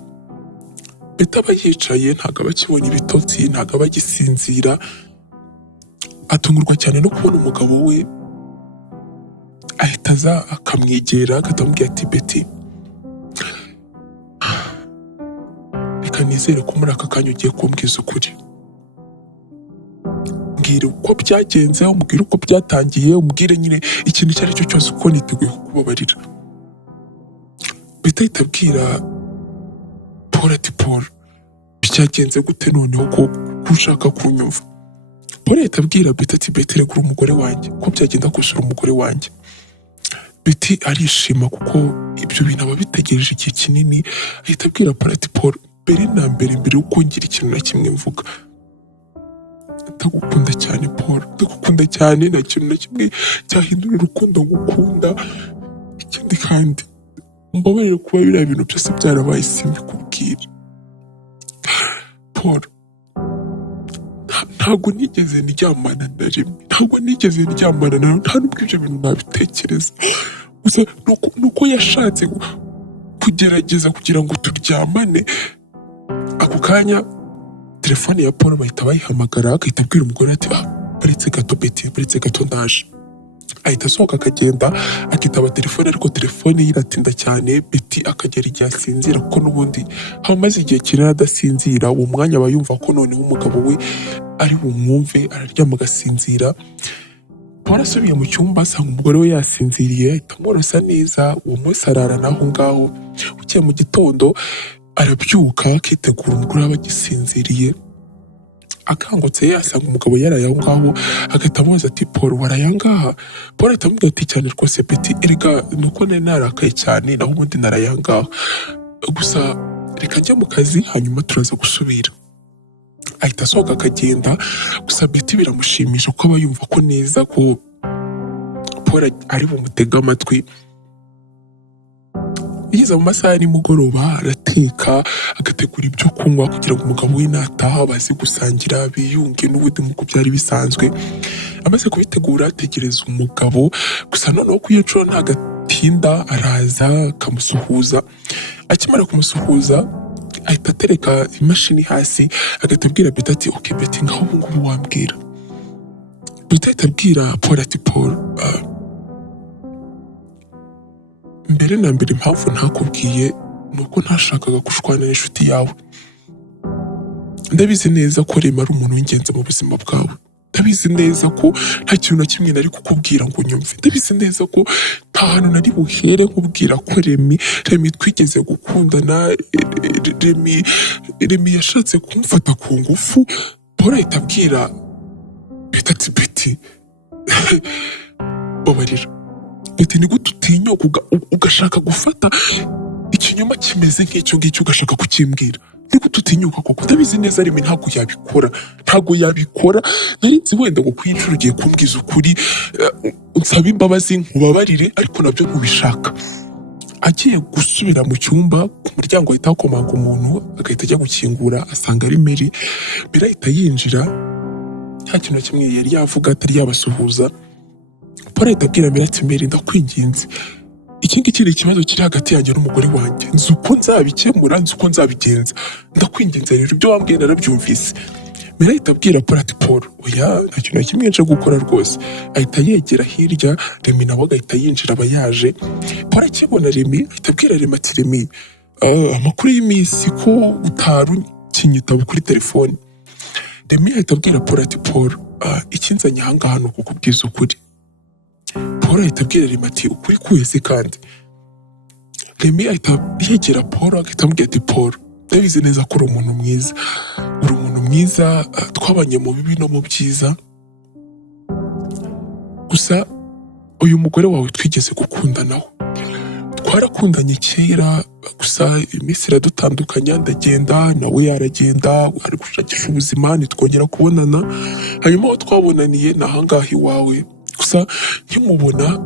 Betty aba yicaye, ntabwo aba akibona ibitotsi, ntabwo aba agisinzira. Atungurwa cyane no kubona umugabo we, ahita aza akamwegera agahita amubwira ati Betty reka nizere ko muri aka kanya ugiye kumbwiza ukuri, mbwira uko byagenze, umbwire uko byatangiye, umbwire nyine ikintu icyo ari cyo cyose uko niteguye kukubabarira. Betty ahita abwira Paul ati Paul byagenze gute noneho ko ushaka kunyumva. Paul ahita abwira Betty ati Betty rekura umugore wanjye, ko byagenda gusura umugore wanjye. Betty arishima kuko ibyo bintu aba bitegereje igihe kinini. Ahita abwira Paul ati Paul mbere na mbere yuko ngira ikintu na kimwe mvuga, ndagukunda cyane Paul, ndagukunda cyane, nta kintu na kimwe cyahindura urukundo ngukunda. Ikindi kandi mbabarire kuba biriya bintu byose byarabaye simbikubwira. Paul ntabwo nigeze ndyamana na rimwe, ntabwo nigeze ndyamana nawe, nta nubwo ibyo bintu nabitekereza. Gusa nuko yashatse kugerageza kugira ngo turyamane. Ako kanya telefone ya Paul bahita bayihamagara, agahita abwira umugore ati baretse gato Betty, baretse gato ndaje. Ahita asohoka akagenda akitaba telefone, ariko telefone ye iratinda cyane. Betty akagera igihe asinzira kuko n'ubundi hamaze igihe kinini adasinzira. Uwo mwanya aba yumva ko noneho umugabo we ari bumwumve, araryama agasinzira. Paul asubiye mu cyumba asanga umugore we yasinziriye, ahita amworosa neza. Uwo munsi ararana aho ngaho. Bukeye mu gitondo arabyuka akitegura, umugore aba agisinziriye. Akangutse yasanga umugabo yaraye aho ngaho, agahita amubaza ati Paul waraye ngaha? Paul ahita amubwira ati cyane rwose Betty, erega nuko nari narakaye cyane, naho ubundi naraye ngaha. Gusa reka njya mu kazi hanyuma turaza gusubira. Ahita asohoka akagenda, gusa Betty biramushimisha kuko aba yumva ko neza ko Paul ari bumutega amatwi. Yiza mu masaha ya nimugoroba arateka, agategura ibyo kunywa kugira ngo umugabo we nataha baze gusangira biyunge n'ubundi nk'uko byari bisanzwe. Amaze kubitegura ategereza umugabo, gusa noneho ko iyo nshuro ntagatinda araza akamusuhuza. Akimara kumusuhuza ahita atereka imashini hasi, agahita abwira Betty ati ok Betty ngaho ubu ngubu wambwira. Betty ahita abwira Paul ati Paul, mbere na mbere impamvu ntakubwiye ni uko ntashakaga gushwana n'inshuti yawe. Ndabizi neza ko Remy ari umuntu w'ingenzi mu buzima bwawe. Ndabizi neza ko nta kintu na kimwe nari kukubwira ngo unyumve. Ndabizi neza ko nta hantu nari buhere nkubwira ko Remy twigeze gukundana. Remy yashatse kumfata ku ngufu. Paul ahita abwira Betty ati Betty babarira Betty, ni gute utinyuka ugashaka gufata ikinyoma kimeze nk'icyo ngicyo ugashaka kukimbwira? Ni gute utinyuka koko? Ndabizi neza Remy ntabwo yabikora. Nari nzi wenda ngo ku inshuro ugiye kumbwiza ukuri, unsaba imbabazi nkubabarire, ariko nabyo ntubishaka. Agiye gusubira mu cyumba, ku muryango ahita hakomanga umuntu, agahita ajya gukingura asanga ari Mary. Mary ahita yinjira, nta kintu na kimwe yari yavuga atari yabasuhuza. Paul ahita abwira Mary ati Mary ndakwinginze, iki ngiki ni ikibazo kiri hagati yanjye n'umugore wanjye, nzi uko nzabikemura, nzi uko nzabigenza, ndakwinginze rero ibyo wambwiye narabyumvise. Mary ahita abwira Paul ati Paul oya nta kintu na kimwe nje gukora rwose. Ahita yegera hirya, Remy nawe agahita yinjira aba yaje. Paul akibona Remy ahita abwira Remy ati Remy, amakuru y'iminsi ko utari ukinyitaba kuri telefone. Remy ahita abwira Paul ati Paul, ikinzanye ahangaha ni ukukubwiza ukuri. Paul ahita abwira Remy ati ukuri kuwese kandi. Remy ahita yegera Paul agahita amubwira ati Paul, ndabizi neza ko uri umuntu mwiza. Uri umuntu mwiza, twabanye mu bibi no mu byiza. Gusa uyu mugore wawe twigeze gukundanaho. Twarakundanye kera, gusa iminsi iradutandukanya, ndagenda nawe yaragenda, ari gushakisha ubuzima ntitwongera kubonana. Hanyuma aho twabonaniye ni ahangaha iwawe. Gusa nkimubona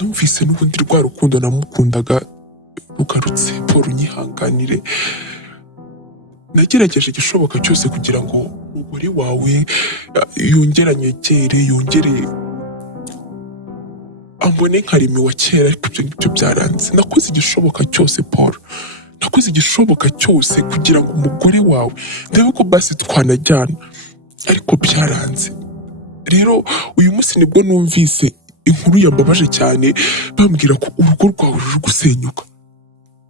numvise n'ubundi rwa rukundo namukundaga rugarutse. Paul unyihanganire, nagerageje igishoboka cyose kugira ngo umugore wawe yongere anyegere, yongere ambone nka Remy wa kera, ariko ibyo ngibyo byaranze. Nakoze igishoboka cyose Paul, nakoze igishoboka cyose kugira ngo umugore wawe ndebe ko basi twanajyana, ariko byaranze. Rero uyu munsi nibwo numvise inkuru yambabaje cyane, bambwira ko urugo rwawe ruri gusenyuka.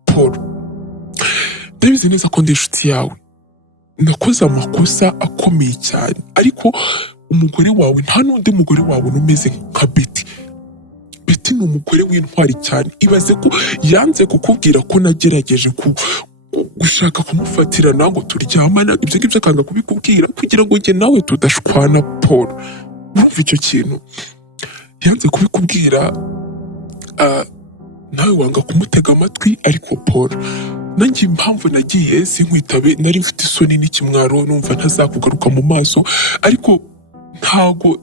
Paul, ndabizi neza ko ndi inshuti yawe, nakoze amakosa akomeye cyane, ariko umugore wawe nta n'undi mugore wawe umeze nka Betty. Betty ni umugore w'intwari cyane. Ibaze ko yanze kukubwira ko nagerageje gushaka kumufatira ngo turyamana, ibyo ngibyo akanga kubikubwira kugira ngo njye nawe tudashwana. Paul, urumva icyo kintu? Yanze kubikubwira, nawe wanga kumutega amatwi. Ariko Paul, nanjye impamvu nagiye sinkwitabe, nari mfite isoni n'ikimwaro, numva ntazakugaruka mu maso, ariko ntago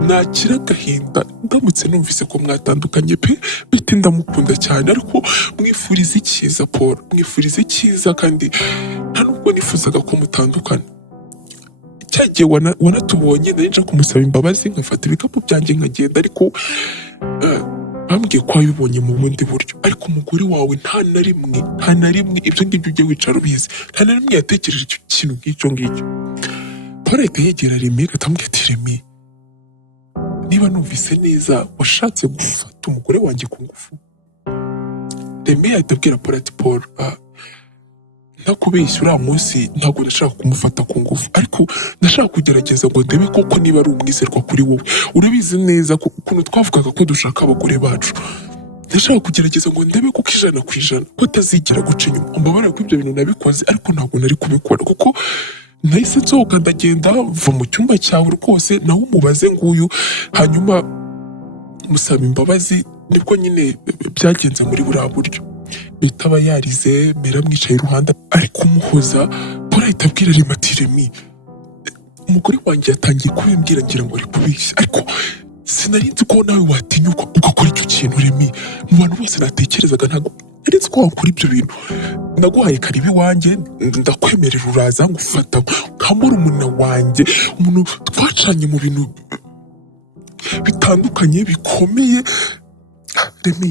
nakira agahinda ndamutse numvise ko mwatandukanye pe. Betty ndamukunda cyane, ariko mwifuriza icyiza Paul, mwifuriza icyiza, kandi nta nubwo nifuzaga ko mutandukana. Cyagiye wanatubonye nari nje kumusaba imbabazi, nkafata ibikapu byanjye nkagenda, ariko bambwiye ko wabibonye mu bundi buryo. Ariko umugore wawe nta na rimwe ibyo ngibyo ujye wicara ubizi, nta na rimwe yatekereje icyo kintu nk'icyo ngicyo. Paul ahita yegera Remy agahita amubwira ati Remy, niba numvise neza washatse gufata umugore wanjye ku ngufu. Remy ahita abwira Paul ati Paul, ntakubeshya uriya munsi ntabwo nashaka kumufata ku ngufu, ariko nashaka kugerageza ngo ndebe koko niba ari umwizerwa kuri wowe. Urabizi neza ko ukuntu twavugaga ko dushaka abagore bacu, ndashaka kugerageza ngo ndebe kuko 100% ko atazigira guca inyuma. Umbabarira ko ibyo bintu nabikoze, ariko ntabwo nari kubikora, kuko nahise nsohoka ndagenda mva mu cyumba cyawe rwose, nawe umubaze nguyu, hanyuma musaba imbabazi. Nibwo nyine byagenze muri buriya buryo. Beta aba yarize Mera amwicaye iruhande ari kumuhoza. Paul ahita abwira Remy ati Remy, umugore wanjye yatangiye kubimbwira ngira ngo ari kubeshya, ariko sinari nzi ko nawe watinyuka ugakora icyo kintu Remy. Mu bantu bose natekerezaga ntabwo nari nzi ko wakora ibyo bintu. Naguhaye karibu iwanjye, ndakwemerera uraza ngufata nka murumuna wanjye, umuntu twacanye mu bintu bitandukanye bikomeye. Remy,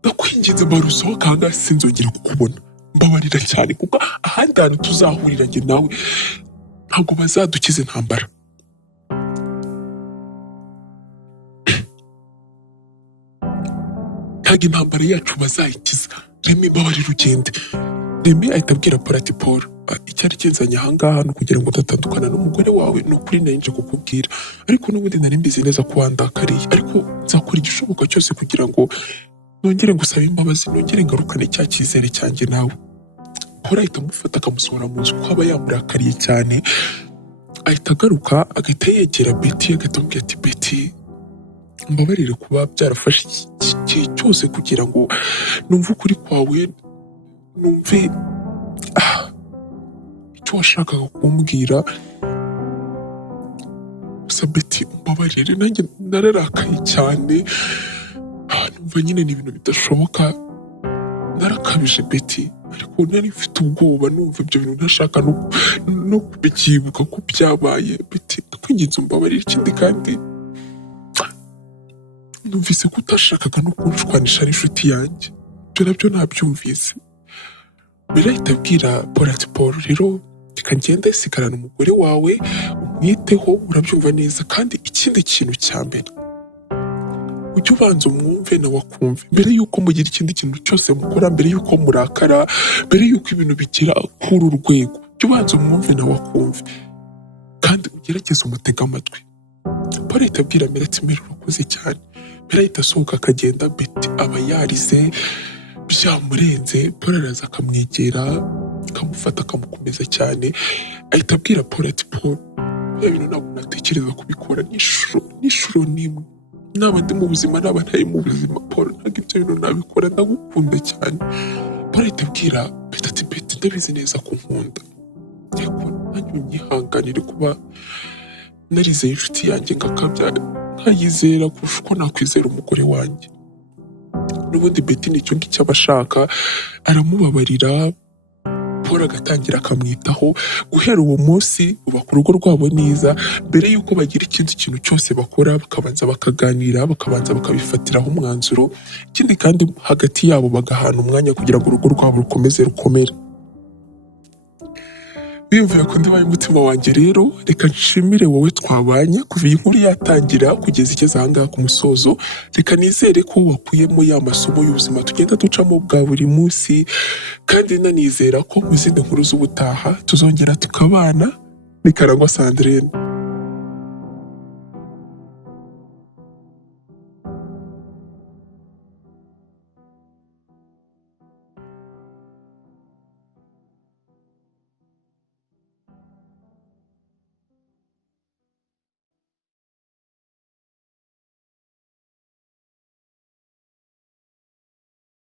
ndakwinginze mbara usohoka aha ngaha sinzongera kukubona. Mbabarira cyane kuko ahandi hantu tuzahurira njye nawe ntabwo bazadukiza intambara. Ntabwo intambara yacu bazayikiza. Remy, mbabarira ugende. Remy ahita abwira Paul ati Paul, icyari kinzanye aha ngaha ni ukugira ngo udatandukana n'umugore wawe. Ni ukuri nari nje kukubwira, ariko n'ubundi nari mbizi neza ko wandakariye, ariko nzakora igishoboka cyose kugira ngo nongere ngusaba imbabazi, nongere ngarukane cya cyizere cyanjye nawe. Paul ahita amufata akamusohora mu nzu kuko aba yamurakariye cyane. Ahita agaruka agahita yegera Betty agahita amubwira ati Betty, mbabarire kuba byarafashe igihe cyose kugira ngo numve ukuri kwawe, numve icyo washakaga kumbwira. Gusa Betty mbabarire, nanjye nararakaye cyane. Numva nyine ni ibintu bidashoboka, narakabije Betty, ariko nari mfite ubwoba, numva ibyo bintu ntashaka no kubyibuka ko byabaye. Betty, ndakwinginze umbabarire. Ikindi kandi numvise ko utashakaga no kunshwanisha n'inshuti yanjye, ibyo nabyo nabyumvise. Mbere ahita abwira Paul ati Paul, rero reka ngende sigarana umugore wawe umwiteho, urabyumva neza, kandi ikindi kintu cya mbere ujye ubanza umwumve nawe akumve mbere y'uko mugira ikindi kintu cyose mukora, mbere y'uko murakara, mbere y'uko ibintu bigera kuri uru rwego. Ujye ubanza umwumve nawe akumve kandi ugerageze umutega amatwi. Paul ahita abwira Mera ati Mera urakoze cyane. Mera ahita asohoka akagenda. Betty aba yarize byamurenze. Paul araza akamwegera akamufata akamukomeza cyane. Ahita abwira Paul ati Paul, bya bintu ntabwo natekereza kubikora n'inshuro n'imwe. Naba ndi mu buzima naba ntari mu buzima Paul, ntabwo ibyo bintu nabikora, ndagukunda cyane. Paul ahita abwira Betty ati Betty, ndabizi neza ko nkunda, ariko nanjye unyihanganire kuba narizeye inshuti yanjye ngakabya nkayizera kurusha uko nakwizera umugore wanjye. N'ubundi Betty nicyo ngicyo aba ashaka, aramubabarira. Paul agatangira akamwitaho. Guhera uwo munsi bubaka urugo rwabo neza. Mbere y'uko bagira ikindi kintu cyose bakora, bakabanza bakaganira, bakabanza bakabifatiraho umwanzuro. Ikindi kandi hagati yabo bagahana umwanya kugira ngo urugo rwabo rukomeze rukomere. Biyumviye ko ndibaye umutima wanjye rero, reka nshimire wowe twabanye kuva iyi nkuru yatangira kugeza igeze aha ngaha ku musozo. Reka nizere ko wakuyemo ya masomo y'ubuzima tugenda ducamo bwa buri munsi, kandi nanizera ko mu zindi nkuru z'ubutaha tuzongera tukabana. Ni Karangwa Sandrine.